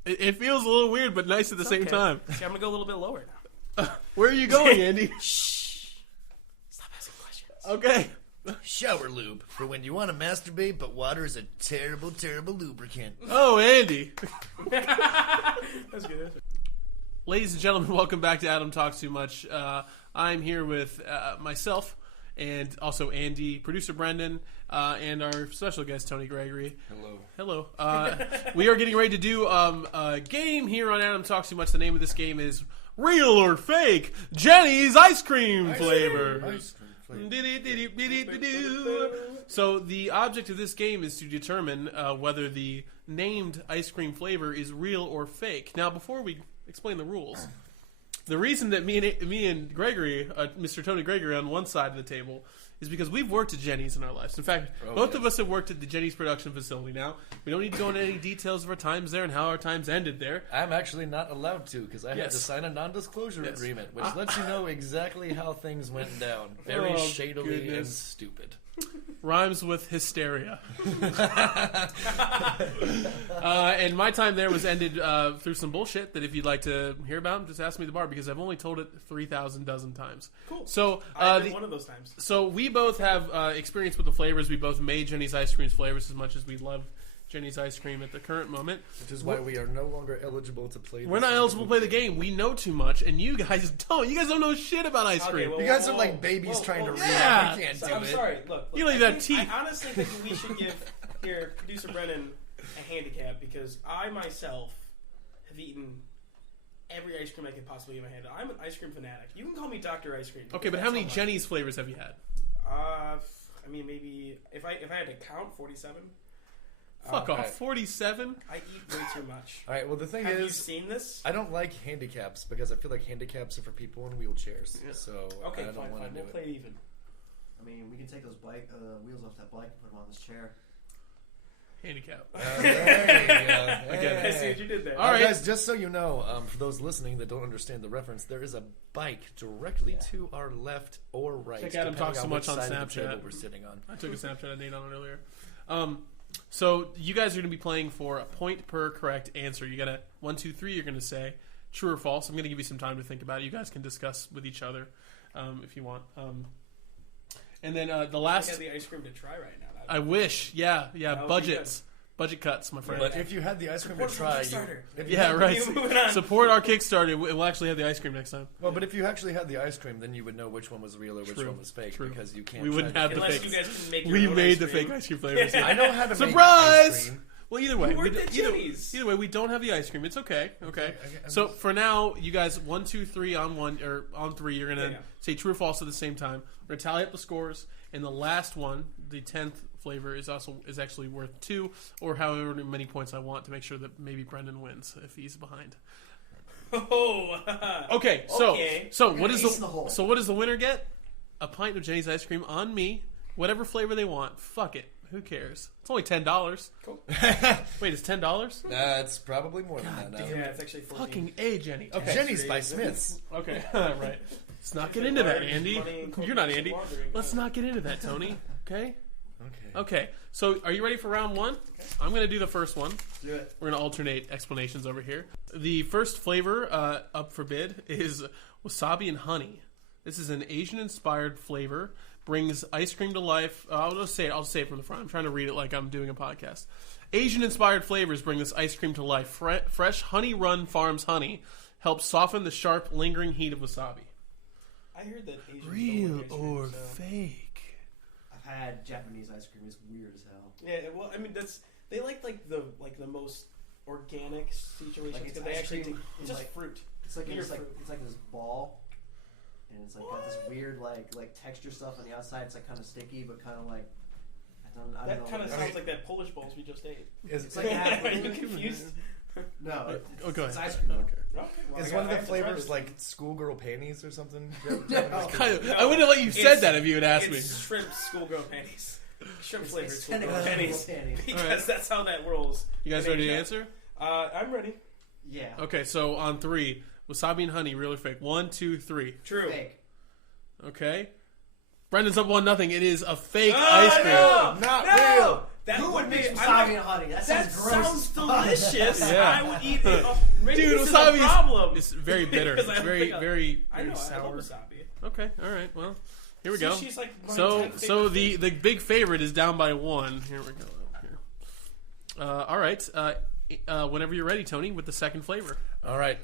It feels a little weird, but nice at the same time. See, I'm going to go a little bit lower now. Where are you going, Andy? Shh. Stop asking questions. Okay. Shower lube for when you want to masturbate, but water is a terrible, terrible lubricant. Oh, Andy. That's good. Ladies and gentlemen, welcome back to Adam Talks Too Much. I'm here with myself and also Andy, producer Brendan, and our special guest, Tony Gregory. Hello. We are getting ready to do a game here on Adam Talks Too Much. The name of this game is Real or Fake Jeni's Ice Cream Flavor. So the object of this game is to determine whether the named ice cream flavor is real or fake. Now, before we explain the rules, the reason that me and Gregory, Mr. Tony Gregory, on one side of the table is because we've worked at Jeni's in our lives. In fact, both of us have worked at the Jeni's production facility now. We don't need to go into any details of our times there and how our times ended there. I'm actually not allowed to because I had to sign a non-disclosure agreement, which lets you know exactly how things went down. Very shadily and stupid. Rhymes with hysteria. And my time there was ended through some bullshit that if you'd like to hear about, just ask me at the bar because I've only told it 3,000 dozen times. Cool. So I've been one of those times. So we both have experience with the flavors. We both made Jeni's ice cream's flavors as much as we love Jeni's ice cream at the current moment. Which is why we are no longer eligible to play. We're not eligible to play the game. We know too much, and you guys don't. You guys don't know shit about ice cream. You guys are like babies trying to read. Yeah. We can't do I'm it. sorry. Look, You don't even have teeth. I honestly think we should give here producer Brennan a handicap because I myself have eaten every ice cream I could possibly get my hand on. I'm an ice cream fanatic. You can call me Dr. Ice Cream. Okay, but how many Jeni's flavors have you had? I mean, maybe if I had to count, 47. Fuck off. 47? I eat way too much. All right. Well, the thing Have you is, seen this? I don't like handicaps because I feel like handicaps are for people in wheelchairs. Yeah. So Okay, I don't fine. want to do We'll it. play it even. I mean, we can take those bike wheels off that bike and put them on this chair. Handicap. There you go. I see what you did there. All right. Guys, just so you know, for those listening that don't understand the reference, there is a bike directly to our left or right. Check Adam depending Talks So Much which on side of the Snapchat. table we're sitting on. I took a Snapchat of Nate on it earlier. So you guys are going to be playing for a point per correct answer. You got to 1, 2, 3. You're going to say true or false. I'm going to give you some time to think about it. You guys can discuss with each other if you want. And then the last. I have the ice cream to try right now. I wish. Yeah. That would Budgets. Budget cuts, my friend. But if you had the ice cream to try, Right. Moving on. Support our Kickstarter. We'll actually have the ice cream next time. Well, but if you actually had the ice cream, then you would know which one was real or which True. one was fake. True. Because you can't. We wouldn't have the Unless fake. you guys can make your We own made ice the cream. fake ice cream flavors. I know how to make Surprise! ice cream. Well, either way, You worked at Jeni's. either way, we don't have the ice cream. It's okay. Okay. I'm So for now, you guys 1, 2, 3 on one or on 3. You're gonna Yeah. say true or false at the same time. We're gonna tally up the scores, and the last one, the 10th flavor, is actually worth 2 or however many points I want to make sure that maybe Brendan wins if he's behind. Oh. Okay. Okay. So what is Ace in the hole. what does the winner get? A pint of Jeni's ice cream on me, whatever flavor they want. Fuck it. Who cares? It's only $10. Cool. Wait, it's $10? It's probably more than that now. Yeah, it's actually 14. Fucking A, Jenny. Okay. Jenny's by Smith's. Okay, right. Let's not get into that, Andy. You're not Andy. Let's not get into that, Tony. Okay? Okay. So, are you ready for round one? Okay. I'm going to do the first one. Do it. We're going to alternate explanations over here. The first flavor up for bid is wasabi and honey. This is an Asian-inspired flavor. Brings ice cream to life. I'll just say it. I'll say it from the front. I'm trying to read it like I'm doing a podcast. Asian-inspired flavors bring this ice cream to life. Fresh Honey Run Farms honey helps soften the sharp, lingering heat of wasabi. I heard that Asians Real don't like ice cream, or so. fake? I've had Japanese ice cream. It's weird as hell. Yeah, well, I mean, they like the most organic situations Like, it's because they ice actually cream, it's just like- fruit. It's like Pure it's like fruit. it's like this ball, and it's like got this weird like texture stuff on the outside. It's like kind of sticky, but kind of like I don't know. That kind of I sounds mean- like that Polish balls we just ate. Is, It's like half. Are you confused? No, Oh, go it's ahead. ice cream. Though. Okay, well, is I one of I the have to try flavors this. like schoolgirl panties or something? I wouldn't have let you said that if you had asked me. It's shrimp schoolgirl panties. Shrimp flavored It's schoolgirl tentacle panties. panties. Because Alright. that's how that rolls. You guys in ready to Asia. answer? I'm ready. Yeah. Okay, so on 3, wasabi and honey, real or fake? 1, 2, 3. True. Fake. Okay. Brendan's up 1-0. It is a fake ice cream. No, Not no. real. That Who would mix I'm wasabi like, and honey? That that sounds gross. sounds delicious. Yeah. I would eat it. Oh, maybe Dude, this wasabi is a problem. is very bitter. Because It's I very, think I- very, I know. very I sour. love wasabi. Okay, all right. Well, here we go. Sushi's like my So 10th so favorite the big favorite is down by 1. Here we go. All right. Whenever you're ready, Tony, with the second flavor. All right.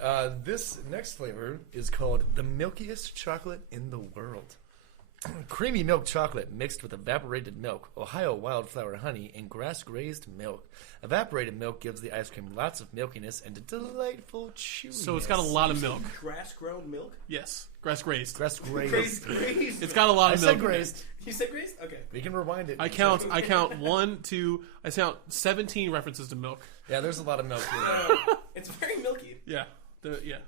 This next flavor is called the milkiest chocolate in the world. Creamy milk chocolate mixed with evaporated milk, Ohio wildflower honey, and grass-grazed milk. Evaporated milk gives the ice cream lots of milkiness and a delightful chewiness. So it's got a lot of milk. Grass-grown milk? Yes, grass grazed. Grass-grazed. Grazed. It's got a lot I of said milk. in it. grazed. You said grazed? Okay. We can rewind it. I count 1, 2. I count 17 references to milk. Yeah, there's a lot of milk here. It's very milky. Yeah. Yeah.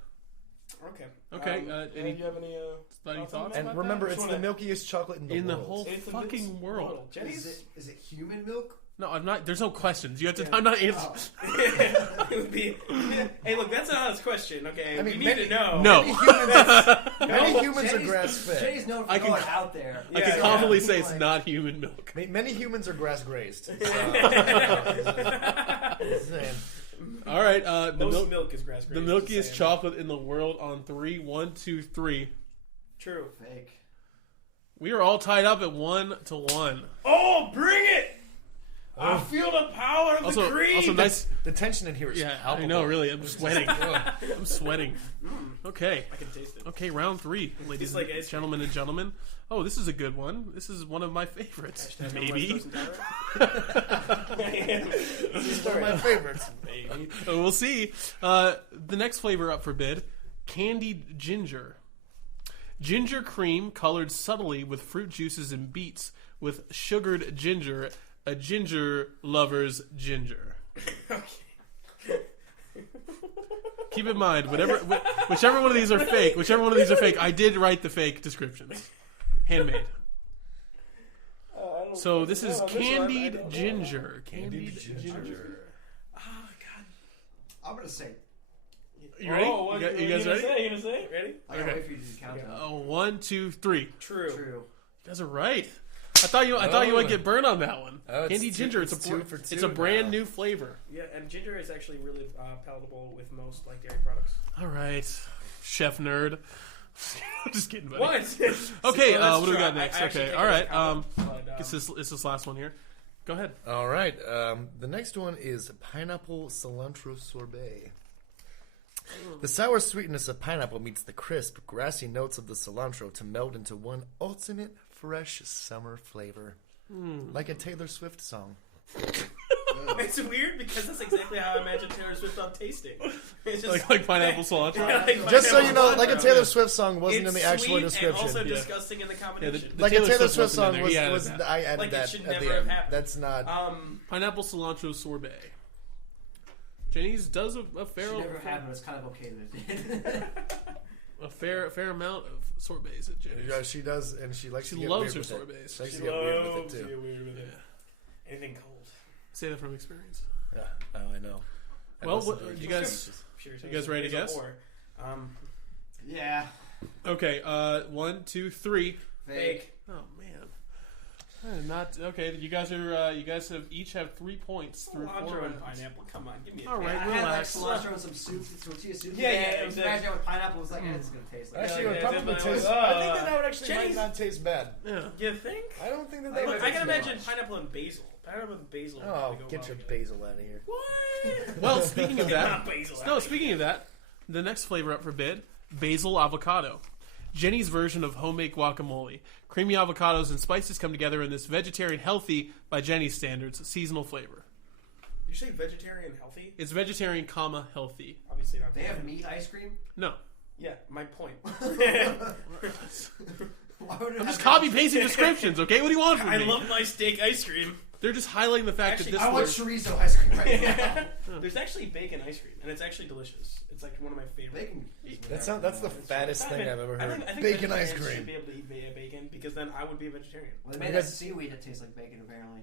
Okay. Okay, Do any you have any thoughts on on that? And about remember, Which it's one the milkiest chocolate in the In the world. whole It's the fucking milk world. Jenny's? Is it human milk? No, I'm not. There's no questions. You have to. Yeah. I'm not answering. It would be. Hey, look, that's an honest question. Okay, I mean, we need to know. No. Many humans are Jenny's grass-fed. known for I can- going out there. I can Yeah. confidently say Like- it's not human milk. Many humans are grass-grazed. Saying. All right. Most milk is grass The grazed, milkiest just saying. chocolate in the world on 3. 1, 2, 3. True. Fake. We are all tied up at 1-1. Oh, bring it! I feel the power of the cream. Also nice. The tension in here is Yeah, I palpable. know. Really, I'm sweating. I'm sweating. Okay. I can taste it. Okay, round 3, ladies It's like and ice cream. gentlemen and gentlemen. Oh, this is a good one. This is one of my favorites. Hashtag Maybe. This is one of my favorites. Maybe. We'll see. The next flavor up for bid: candied ginger. Ginger cream colored subtly with fruit juices and beets with sugared ginger. A ginger lover's ginger. Keep in mind, whichever one of these are fake. I did write the fake descriptions, handmade. So this is candied ginger. Candied ginger. Oh, God. I'm gonna say. You ready? Oh, what, you guys ready? You gonna say? Ready? I gotta Okay. wait for you to do the countdown. Oh, 1, 2, 3. True. True. You guys are right. I thought you might get burned on that one. Oh, it's Candied ginger. it's 2 for 2 It's a brand now. new flavor. Yeah, and ginger is actually really palatable with most like dairy products. All right, chef nerd. Just kidding, buddy. What? Okay, Well, let's what do we try. got next? I actually Okay, take all it as right. a compliment, but, It's this last one here. Go ahead. All right. The next one is pineapple cilantro sorbet. The sour sweetness of pineapple meets the crisp, grassy notes of the cilantro to meld into one ultimate fresh summer flavor. Like a Taylor Swift song. It's weird because that's exactly how I imagine Taylor Swift on tasting. It's just Like pineapple cilantro. like Just so you know, pineapple like a cilantro. Taylor Swift song wasn't It's in the actual sweet description. and also Yeah. disgusting in the combination. The Like a Taylor Swift wasn't song in was, there. He added was that. I added Like, it that should at never the have end. happened. That's not. Pineapple cilantro sorbet. Jenny's does a fair Should never happen. It's kind of okay that it did. a fair amount of sorbets at Jenny's. Yeah, she does, and she likes She to get loves weird her with it. sorbets. She likes She to get weird with loves it to too. get weird with it. Anything cold. Say that from experience. Yeah, I know. Well, you guys ready to guess? Yeah. Okay, 1, 2, 3. Fake. Oh man, not okay. You guys have each have 3 points through 4 Cilantro and rounds. pineapple. Come on, give me a All right, I had like relax. cilantro and some soup, tortilla soup. Yeah, It was mashed out with pineapple. It was like, it's gonna taste like. Actually, it Yeah, would yeah, probably yeah, taste. yeah. I think that would actually Jenny's- might not taste bad. Yeah. You think? I don't think that I would can taste imagine bad. pineapple and basil. Pineapple and basil. would Oh, probably go get well your together. basil out of here. What? Well, speaking of that, Not basil. no. Speaking of that, the next flavor up for bid: basil avocado. Jenny's version of homemade guacamole. Creamy avocados and spices come together in this vegetarian healthy, by Jenny's standards, seasonal flavor. You say vegetarian healthy? It's vegetarian, healthy. Obviously not. They have meat ice cream. No, Yeah, my point. Why would it I'm have just copy pasting descriptions. Okay, what do you want from I me? love my steak ice cream. They're just highlighting the fact Actually, that I this want was. chorizo ice cream right now. There's actually bacon ice cream, and it's actually delicious. It's like one of my favorite. Bacon. That's the fattest thing I've ever heard. I think Bacon ice vegetarians cream. should be able to eat bacon because then I would be a vegetarian. Well, they made that seaweed that tastes like bacon, apparently.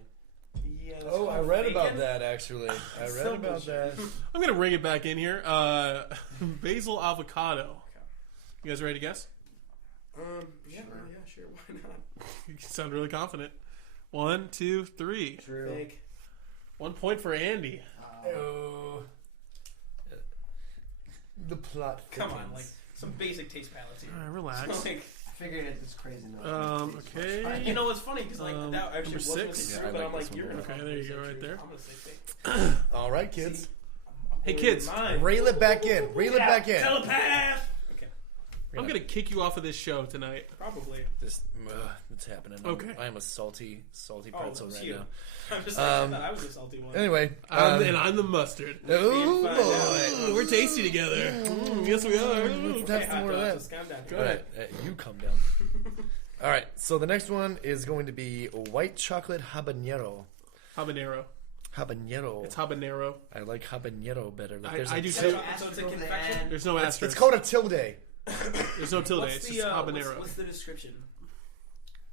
Yeah. that's Oh, I called read bacon. about that actually. I read So about that. bullshit. I'm gonna bring it back in here. Basil avocado. You guys ready to guess? Yeah, sure. Why not? You sound really confident. 1, 2, 3. True. Fake. 1 point for Andy. Oh. The plot Come on, thickens. like some basic taste palettes here. All right, relax. So, like, I figured it's crazy enough. Okay. you know what's funny because like that actually number was supposed to 6. be Yeah, true, I but like I'm like this you're one gonna. more. Okay, there you say go, right true. there. I'm gonna say fake. All right, kids. Hey, Holding kids. mine. Reel it back in. Reel it back in. Telepath. Okay, I'm gonna kick you off of this show tonight. probably. This, it's happening. Okay. I am a salty pretzel it's right you. now. I'm just like, I thought I was a salty one. Anyway. And I'm the mustard. Oh, Find boy. out. We're tasty together. Yes, we are. Let's Okay, have some hot more of dogs, that. let's calm down. Go All ahead. right, you calm down. All right, so the next one is going to be white chocolate habanero. Habanero. Habanero. It's habanero. I like habanero better. Like, I there's do a too. So it's a confection. There's no asterisk. It's called a tilde. There's no tilde. What's It's the just habanero. what's the description?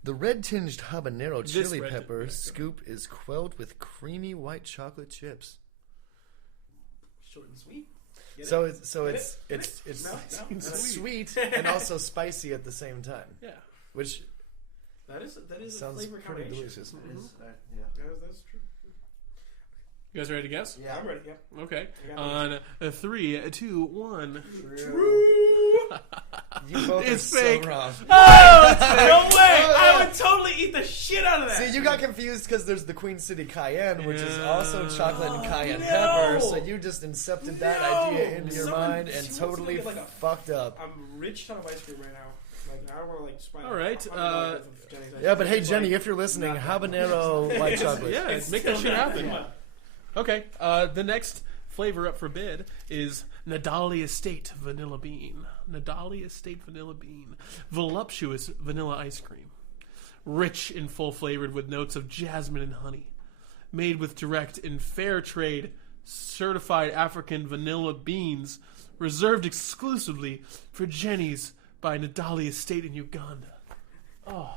The red-tinged habanero This chili red- pepper yeah. scoop is quelled with creamy white chocolate chips. Short and sweet. Get So it? it's No? it's sweet and also spicy at the same time, Yeah. which That is a sounds flavor pretty combination. delicious. It is, yeah. That's true. You guys ready to guess? Yeah. I'm ready. Yeah. Okay. I got On 3, 2, 1. True. You both It's are fake. so wrong. Oh, it's fake. No way! Oh, I yeah. would totally eat the shit out of that. See, you got confused because there's the Queen City Cayenne, which is also Yeah. chocolate and cayenne no. pepper. So you just incepted that No. idea into your Someone- mind she and wants to totally get like a- fucked up. I'm rich ton of ice cream right now. Like I don't want to like spend. All right, $100 worth of Jenny's ice Yeah, but cream. hey, It's Jenny, like, if you're listening, not that habanero white chocolate. Yeah, it's make that still shit not happen. good. Okay. The next flavor up for bid is Nadali Estate Vanilla Bean. Nadali Estate Vanilla Bean. Voluptuous vanilla ice cream. Rich and full flavored with notes of jasmine and honey. Made with direct and fair trade certified African vanilla beans. Reserved exclusively for Jenny's by Nadali Estate in Uganda. Oh.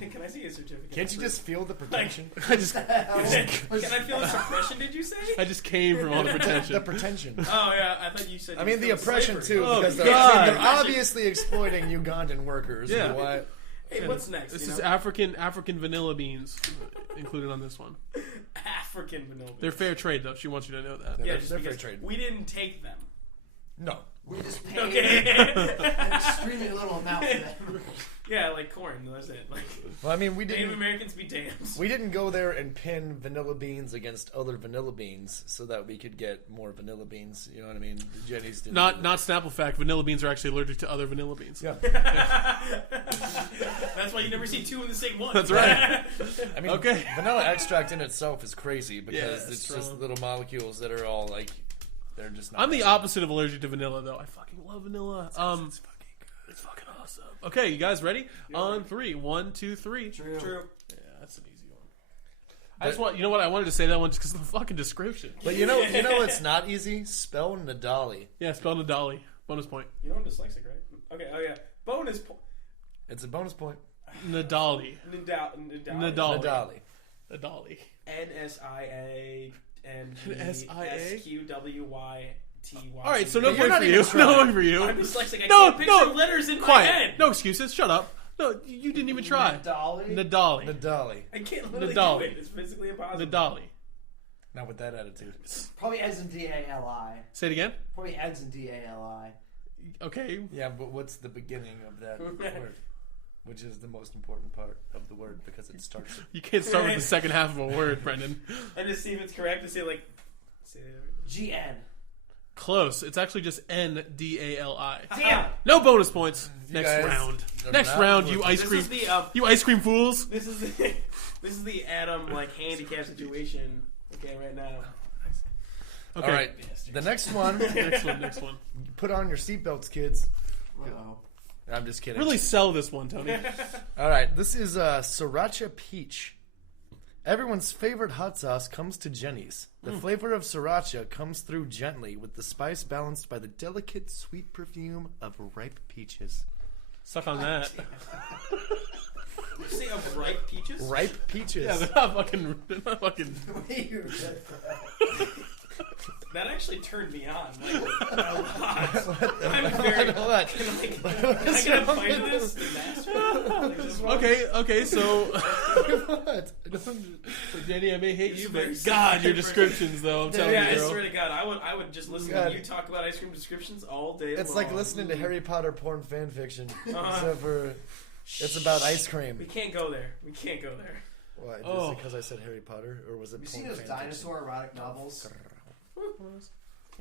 Can I see a certificate? Can't you just feel the pretension? I just Can I feel the suppression? Did you say? came from all the the pretension. pretension. Oh yeah, I thought you said. I mean, the oppression too, Oh, because God. they're obviously exploiting Ugandan workers. Yeah. What? Hey, what's next? This you is know? African vanilla beans included on this one. African vanilla. Beans. They're fair trade though. She wants you to know that. Yeah, They're just fair because trade. we didn't take them. No. We just paid Okay. an extremely little amount for them. Yeah, like corn. That's it. Like Well, I mean, we Native didn't. Americans be damned. We didn't go there and pin vanilla beans against other vanilla beans so that we could get more vanilla beans. You know what I mean? Jenny's didn't. Not Snapple fact. Vanilla beans are actually allergic to other vanilla beans. Yeah. That's why you never see two in the same one. That's right. I mean, Okay. vanilla extract in itself is crazy because Yeah, it's strong. just little molecules that are all like, they're just not. I'm the opposite of allergic to vanilla though. I fucking love vanilla. It's fucking good. It's fucking awesome. Okay, you guys ready? On 3, 1, 2, 3. True. True. Yeah, that's an easy one. I just want. You know what? I wanted to say that one just because of the fucking description. But you know it's not easy? Spell Nadali. Yeah, spell Nadali. Bonus point. You know I'm dyslexic, right? Okay. Oh yeah. Bonus point. It's a bonus point. Nadali. Nadal. Nadali. Nadali. Nadali. NSIANGSQWYTY. All right, so no You're point not for even you. trying. No point for you. I'm dyslexic. I No, can't picture no. letters in my Quiet. head. No excuses. Shut up. No, you didn't even try. Nadali. Nadali. I can't literally Nadali. do it. It's physically impossible. Nadali. Not with that attitude. Probably ends in D-A-L-I. Say it again. Probably ends in D-A-L-I. Okay. Yeah, but what's the beginning of that word? Which is the most important part of the word because it starts. You can't start with the second half of a word, Brendan. And to see if it's correct, to say like. Say it. G-N. Close. It's actually just Ndali. Damn. No bonus points. Next guys round. are Next not round, looking- you ice This cream. is the You ice cream fools. this is the Adam like handicap situation. Okay, right now. Okay. All right, the next one. Next one. Put on your seatbelts, kids. Uh-oh. I'm just kidding. Really sell this one, Tony. All right, this is Sriracha Peach. Everyone's favorite hot sauce comes to Jeni's. The flavor of sriracha comes through gently with the spice balanced by the delicate, sweet perfume of ripe peaches. Suck on that. Did you say of ripe peaches? Ripe peaches. Yeah, they're not fucking. That actually turned me on. Like, a lot. I'm very. What? Can I get a bite of this? The master? Like, this one? Okay, so. What? Jenny, I may hate you, very but God, your sad. descriptions, though, I'm telling Yeah, you, I girl. swear to God, I would just listen God. to you talk about ice cream descriptions all day It's long. like listening to Harry Potter porn fan fiction, Uh-huh. except for it's about ice cream. We can't go there. We can't go there. Why? Is Oh. it because I said Harry Potter, or was it Have you porn seen those fan dinosaur erotic novels?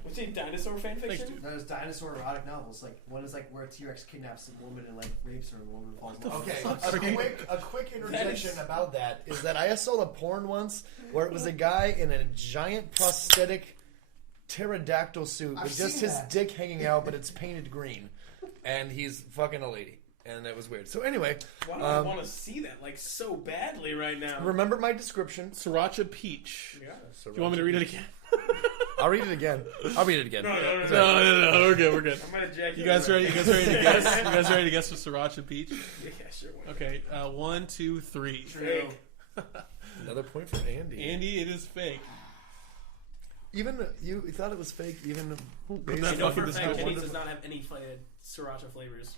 What's in dinosaur fan Thanks, fiction? dude. Those dinosaur erotic novels. Like, one is like where a T-Rex kidnaps a woman and like rapes her and the woman falls in love. Okay, a quick interjection about that is that I saw a porn once where it was a guy in a giant prosthetic pterodactyl suit I've with just seen his that. dick hanging out, but it's painted green, and he's fucking a lady, and it was weird. So anyway, Why do I want to see that like so badly right now? remember my description. Sriracha peach. Yeah. Do you want me to read it again? I'll read it again. I'll read it again. No. No, we're good, we're good. I'm gonna jack You guys ready? You guys ready to guess? You guys ready to guess for Sriracha peach? Yeah, sure. why Okay, 1, 2, 3. not? Fake. Another point for Andy. Andy, it is fake. Even you thought it was fake. Even That's I based know on for a fucking fact how Jenny's wonderful- does not have any sriracha flavors.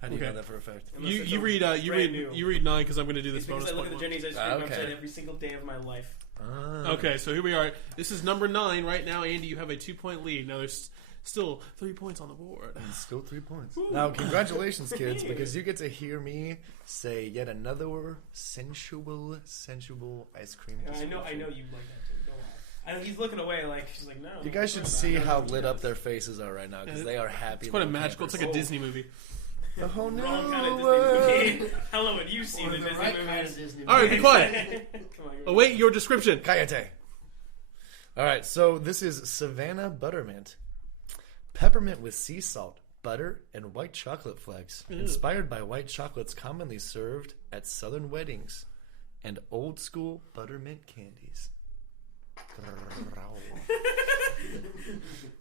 How do you Okay. know that for a fact? Unless You it's you a read brand new. you read 9 because I'm going to do It's this because bonus I look point. at the Jenny's ice cream Okay. website every single day of my life. Okay, so here we are. This is number 9 right now. Andy, you have a 2-point lead. Now there's still 3 points on the board. And still 3 points. Now, congratulations, kids, because you get to hear me say yet another sensual ice cream. And I know you like that too. Don't lie. I know he's looking away like she's like no. You guys should see how lit up their faces are right now because they are happy. It's quite a little magical. It's like a campers. Disney movie. The whole new Wrong kind of Disney world. movie. Hello, have you seen Or the the Disney right kind movies? of Disney All right, be quiet. Come on, Await your description. Kayate. All right, so this is Savannah Buttermint. Peppermint with sea salt, butter, and white chocolate flakes. Inspired by white chocolates commonly served at southern weddings and old school buttermint candies.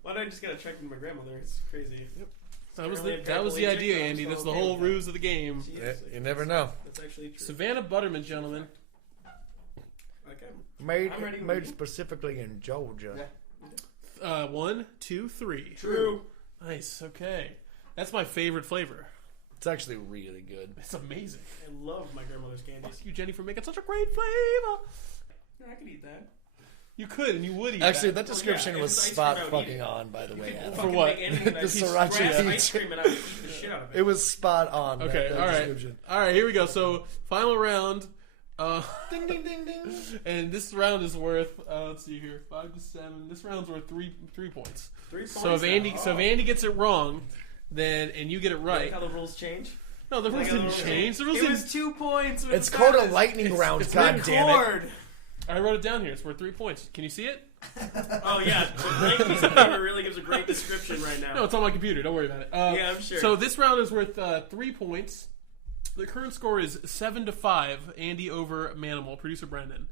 Why don't I just get attracted to my grandmother? It's crazy. That was Apparently, the apparently idea, chick, Andy. I'm That's so the okay whole with that. ruse of the game. Jesus, You never know. That's actually true. Savannah Buttermint, gentlemen. Okay. Made I'm ready to made read. specifically in Georgia. Yeah. 1, 2, 3. True. Nice. Okay, that's my favorite flavor. It's actually really good. It's amazing. I love my grandmother's candies. Thank you, Jenny, for making such a great flavor. I could eat that. You could and you would eat Actually, that. that description if was it's ice spot cream, I would eat fucking it. on, by the way. Adam. For what? Make anything The that tastes sriracha grass peach. ice cream and I would eat the shit out of it. It was spot on. Okay, that all right. description. All right, here we go. So, final round. Ding ding ding ding. And this round is worth, let's see here, 5 to 7. This round's worth 3 points. 3 points. So if Andy gets it wrong, then and you get it Like right. how the rules change? No, the rules Like how didn't change. The rules It didn't. was 2 points. with It's the called a bonus. lightning round. it's God damn it! Record. I wrote it down here. It's worth 3 points. Can you see it? Oh yeah, the blank piece of paper really gives a great description right now. No, it's on my computer. Don't worry about it. Yeah, I'm sure. So this round is worth 3 points. The current score is 7 to 5. Andy over Manimal, producer Brendan.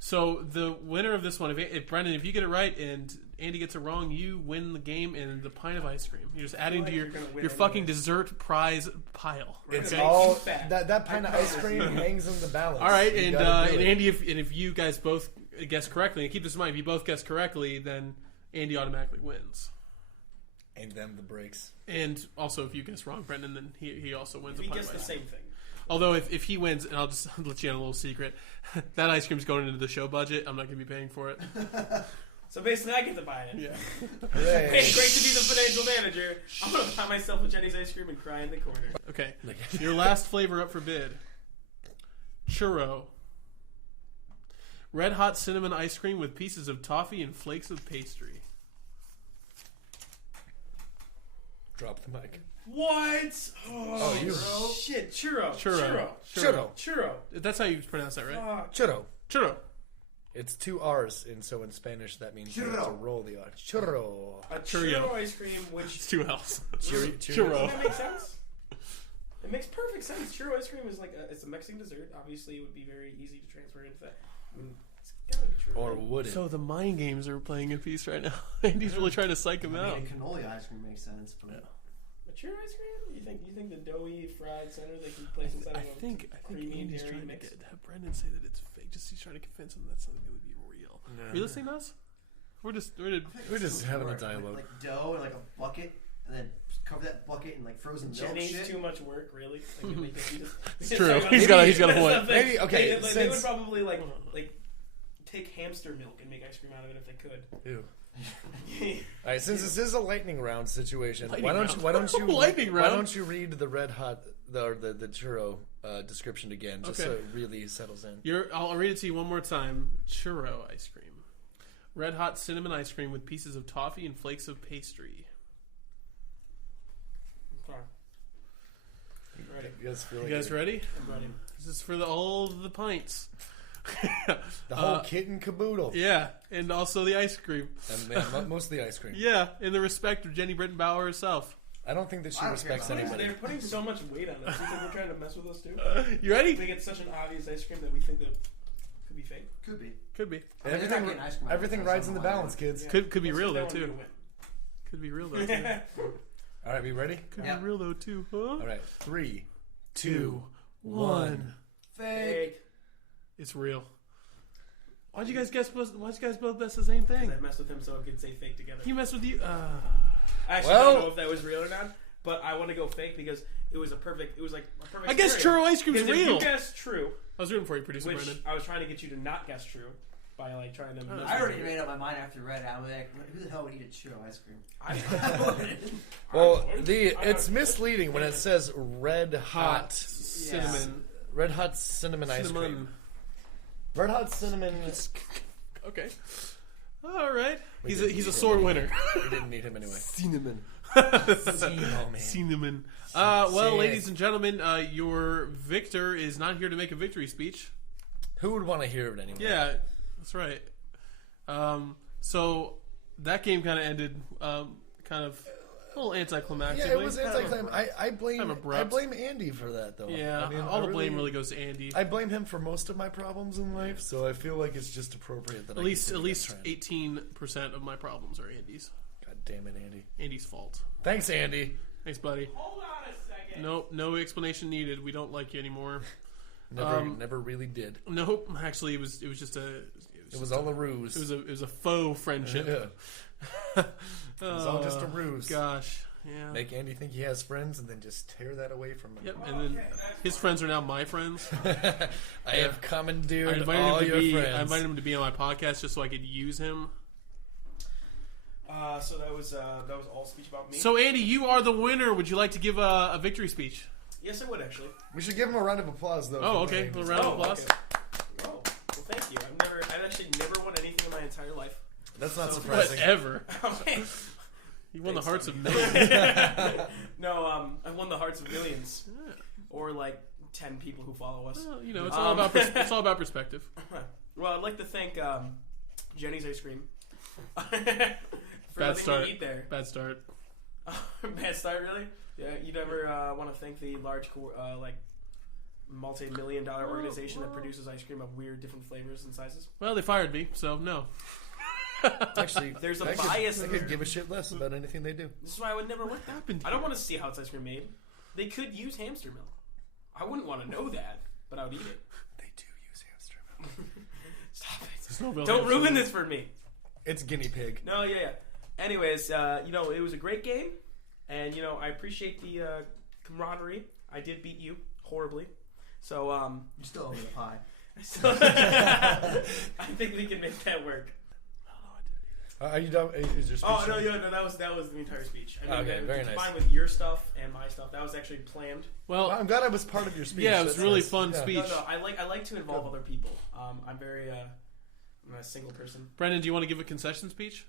So the winner of this one, if Brendan, if you get it right and Andy gets it wrong, you win the game and the pint of ice cream. You're just adding to your fucking dessert prize pile. It's okay? all that pint of ice cream hangs in the balance. All right, and Andy, if you guys both guess correctly, and keep this in mind, if you both guess correctly, then Andy automatically wins. And them the breaks. And also, if you guess wrong, Brendan, then he also wins. If he gets the same thing. Although if he wins, and I'll just let you in a little secret, that ice cream's going into the show budget. I'm not going to be paying for it. So basically, I get to buy it. Yeah. Hey, great to be the financial manager. I'm going to buy myself a Jeni's ice cream and cry in the corner. Okay. Your last flavor up for bid. Churro. Red hot cinnamon ice cream with pieces of toffee and flakes of pastry. Drop the mic. What? Oh, you bro. Shit. Churro. Churro. That's how you pronounce that, right? Churro. Churro. It's 2 R's, and so in Spanish that means you have to roll the R. Churro. A churro ice cream, which... It's 2 L's. Churro. Doesn't that make sense? It makes perfect sense. Churro ice cream is like it's a Mexican dessert. Obviously, it would be very easy to transfer into that. I mean, it's gotta be true. Or would it? So the mind games are playing a piece right now. Andy's really trying to psych him out. I mean, cannoli ice cream makes sense, but... Yeah. A churro ice cream? You think the doughy fried center they can place inside I of a think creamy Andy's dairy trying mix? to have Brendan say that it's fake. Just he's trying to convince him that's something that would be real. No. Are you listening to us? We're just having a dialogue. Like dough and like a bucket, and then cover that bucket in like frozen milk Jeni's shit. too much work, really. Like, It's true. He's got a point. Maybe okay. They would probably like take hamster milk and make ice cream out of it if they could. Ew. All right, since this is a lightning round situation, Lightning why don't round? you read the red hot the churro description again, just so it really settles in. I'll read it to you one more time. Churro ice cream, red hot cinnamon ice cream with pieces of toffee and flakes of pastry. Okay. Ready. You guys ready? I'm ready. This is for all the pints. The whole kit and caboodle. Yeah, and also the ice cream. And most of the ice cream. Yeah, in the respect of Jeni Brittenbauer herself. I don't think that she respects anybody. They're putting so much weight on us. You think we're trying to mess with us too? You ready? We get such an obvious ice cream that we think that could be fake. Could be. Could be. I mean, they're not getting ice cream out of Everything it, rides so in the I don't know balance, why. kids. Could be That's real because though they too. want Could be real though too. All right, we ready? Could Yeah. be real though too. Huh? All right, 3, 2, 1. Fake. It's real. Why'd you guys both guess the same thing? I messed with him so I could say fake together. He messed with you. Actually, I don't know if that was real or not, but I want to go fake because it was a perfect I guess scenario. churro ice cream's Because real. if you guessed true, I was rooting for you, producer which Brendan. I was trying to get you to not guess true by like trying to. I already made up my mind after read it. I'm like, who the hell would eat a churro ice cream? Well, it's misleading when it says red hot cinnamon. Red hot cinnamon ice cream. Red hot cinnamon. Okay. All right. He's a sore winner. We didn't need him anyway. Cinnamon. Cinnamon. Well, ladies and gentlemen, your victor is not here to make a victory speech. Who would want to hear it anyway? Yeah, that's right. So that game kind of ended kind of a little anticlimactically. Yeah, it was anticlimactic. I blame Andy for that though. Yeah, I mean, all the blame really goes to Andy. I blame him for most of my problems in life, so I feel like it's just appropriate that at least 18% of my problems are Andy's. God damn it, Andy. Andy's fault. Thanks, Andy. Thanks, buddy. Hold on a second. Nope, no explanation needed. We don't like you anymore. Never really did. Nope. Actually, it was just a. It was all a ruse. It was a faux friendship. Yeah. It was all just a ruse. Gosh, yeah. Make Andy think he has friends, and then just tear that away from him. Yep, and then his friends are now my friends. I have commandeered I all your friends. I invited him to be on my podcast just so I could use him. So that was all speech about me. So Andy, you are the winner. Would you like to give a victory speech? Yes, I would actually. We should give him a round of applause, though. Oh, okay. A round of applause. Okay. Oh, well, thank you. I've actually never won anything in my entire life. That's not surprising. Whatever. Okay. You won the Thanks, hearts of millions. No, I won the hearts of millions, or like 10 people who follow us. Well, you know, it's all about it's all about perspective. Well, I'd like to thank Jeni's Ice Cream for Bad letting start. me eat there. Bad start. Bad start, really? Yeah, you never want to thank the large multi-million-dollar organization that produces ice cream of weird, different flavors and sizes. Well, they fired me, so no. Actually, There's a I bias. could give a shit less about anything they do. This is why I would never work there. Happened I don't here? want to see how it's ice cream made. They could use hamster milk. I wouldn't want to know that, but I would eat it. They do use hamster milk. Stop There's no real it! Don't hamster ruin milk. this for me. It's guinea pig. No, yeah. Anyways, it was a great game, and I appreciate the camaraderie. I did beat you horribly, so You still owe me a pie. I think we can make that work. Are you done? Is your speech Oh done? no, that was the entire speech. I mean, Okay, that, very nice. combined with your stuff and my stuff, that was actually planned. Well, I'm glad I was part of your speech. yeah, it was That's really nice. fun Yeah. speech. No, I like to involve other people. I'm very I'm a single person. Brendan, do you want to give a concession speech?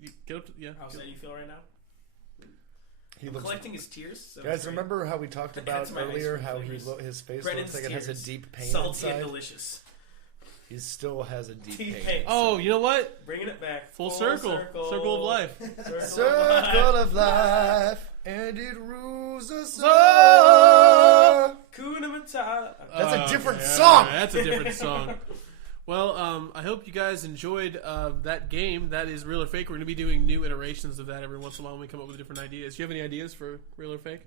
You get up to, yeah. How's that you feel right now? He I'm looks, collecting his tears. So it's guys, great. remember how we talked That about cuts my ice earlier cream how flavors. his face Brendan's looks like it has a tears. deep pain Salty and inside? delicious. He still has a deep Deep pain. pain. Oh, you know what? Bringing it back. Full circle. Circle of life. Circle of life, and it rules us Oh! all. Kuna Matata. That's a different yeah, song. That's a different song. Well, I hope you guys enjoyed that game. That is Real or Fake. We're going to be doing new iterations of that every once in a while when we come up with different ideas. Do you have any ideas for Real or Fake?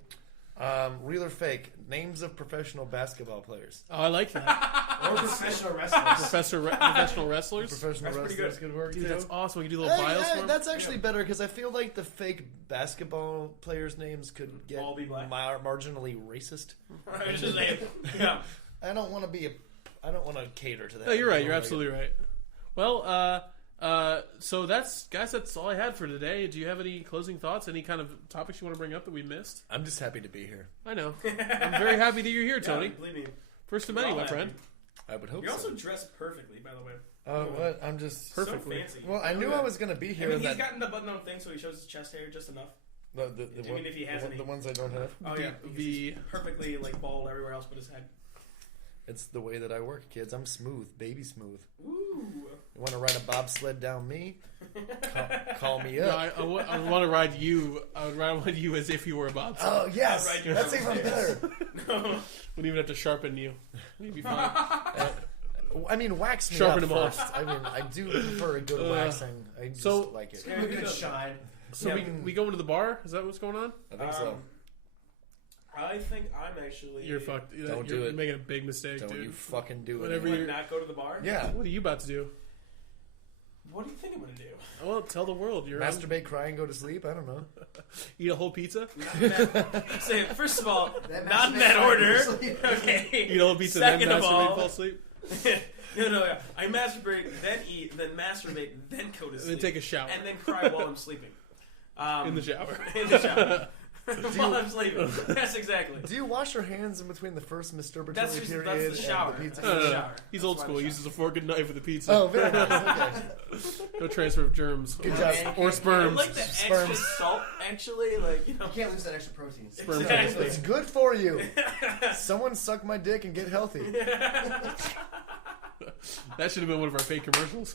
Real or fake? Names of professional basketball players. Oh, I like that. Or professional wrestlers. Professional wrestlers. Professional That's pretty wrestlers good. could work Dude, too. that's awesome. We can do little bios for 'em. That's actually better because I feel like the fake basketball players' names could get All be black. marginally racist. I was just saying. Yeah. I don't want to cater to that. No, you're right. I You're don't absolutely right. Well, so that's all I had for today. Do you have any closing thoughts? Any kind of topics you want to bring up that we missed? I'm just happy to be here. I know. I'm very happy that you're here, Tony. Yeah, believe me. First of We're many, all my happy. friend. I would hope You're so. also dressed perfectly, by the way. What? I'm just Perfectly. So fancy. Well, I knew I was going to be I here. mean, and he's that gotten the button-on thing, so he shows his chest hair just enough. the I mean, if he has any. the ones I don't have. Oh yeah, because the- he's perfectly bald everywhere else but his head. It's the way that I work, kids. I'm smooth, baby smooth. Ooh. You want to ride a bobsled down me? Call me No, up. I want to ride you. I would ride you as if you were a bobsled. Oh yes, I'll ride you that's even downstairs. better. No. Wouldn't even have to sharpen you. You'd be fine. I mean, wax me Sharpen up them off. first. I mean, I do prefer a good waxing. I just So- like it. Give him a good shine. So Yeah. we go into the bar? Is that what's going on? I think so. I think I'm actually. You're fucked. Don't you're do it. making a big mistake, Don't dude. you fucking do it. Whatever Would you're- not go to the bar. Yeah. What are you about to do? What do you think I'm gonna do? Well, tell the world. You're Masturbate, cry, and go to sleep. I don't know. eat a whole pizza. Say, first of all, That not in masturbate, that order. obviously. Okay. Eat a whole pizza, Second then of masturbate, all, fall asleep, no. Yeah. I masturbate, then eat, then masturbate, then go to and sleep, then take a shower and then cry while I'm sleeping. in the shower. In the shower. While I'm sleeping. Yes, exactly. Do you wash your hands in between the first masturbatory That's period the shower. and the pizza? That's the No. shower. He's That's old why school. the He shower. uses a fork and knife with a pizza. Oh, very nice. Okay. No transfer of germs. Good job. Or I sperms. like the extra Sperms. salt, actually. You can't lose that extra protein. Sperm Exactly. It's good for you. Someone suck my dick and get healthy. That should have been one of our fake commercials.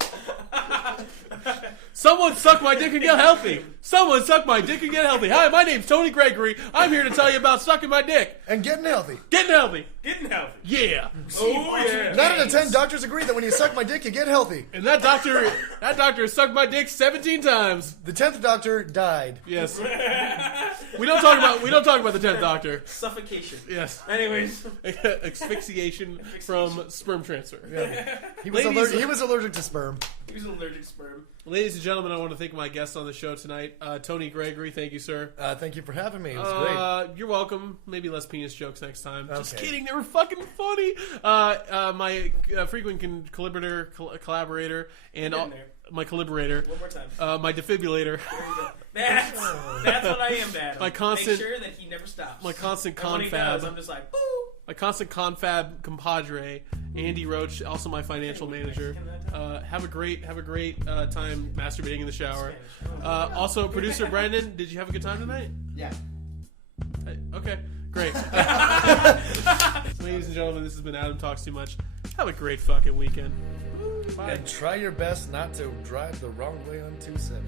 Someone suck my dick and get healthy. Someone suck my dick and get healthy. Hi, my name's Tony Gregory. I'm here to tell you about sucking my dick. And getting healthy. Getting healthy. Getting healthy. Yeah. Oh, yeah. 9 out of 10 doctors agree that when you suck my dick, you get healthy. And that doctor has sucked my dick 17 times. The 10th doctor died. Yes. We don't talk about the 10th doctor. Suffocation. Yes. Anyways. Asphyxiation from sperm transfer. He was, Ladies- he was allergic to sperm. He was an allergic sperm. Ladies and gentlemen, I want to thank my guests on the show tonight. Tony Gregory, thank you, sir. Thank you for having me. It was great. You're welcome. Maybe less penis jokes next time. Just Okay. kidding. They were fucking funny. My frequent collaborator, and Get in there. my collaborator, One more time. my defibrillator, There you go. That's what I am, Adam. My constant- Make sure that he never stops. my constant And when he does, confab, I'm just like, boo. my constant confab compadre, Andy Roach, also my financial manager. Have a great time masturbating in the shower. Also, producer Brandon, did you have a good time tonight? Yeah. Okay, great. Ladies and gentlemen, this has been Adam Talks Too Much. Have a great fucking weekend. Bye. And try your best not to drive the wrong way on 270.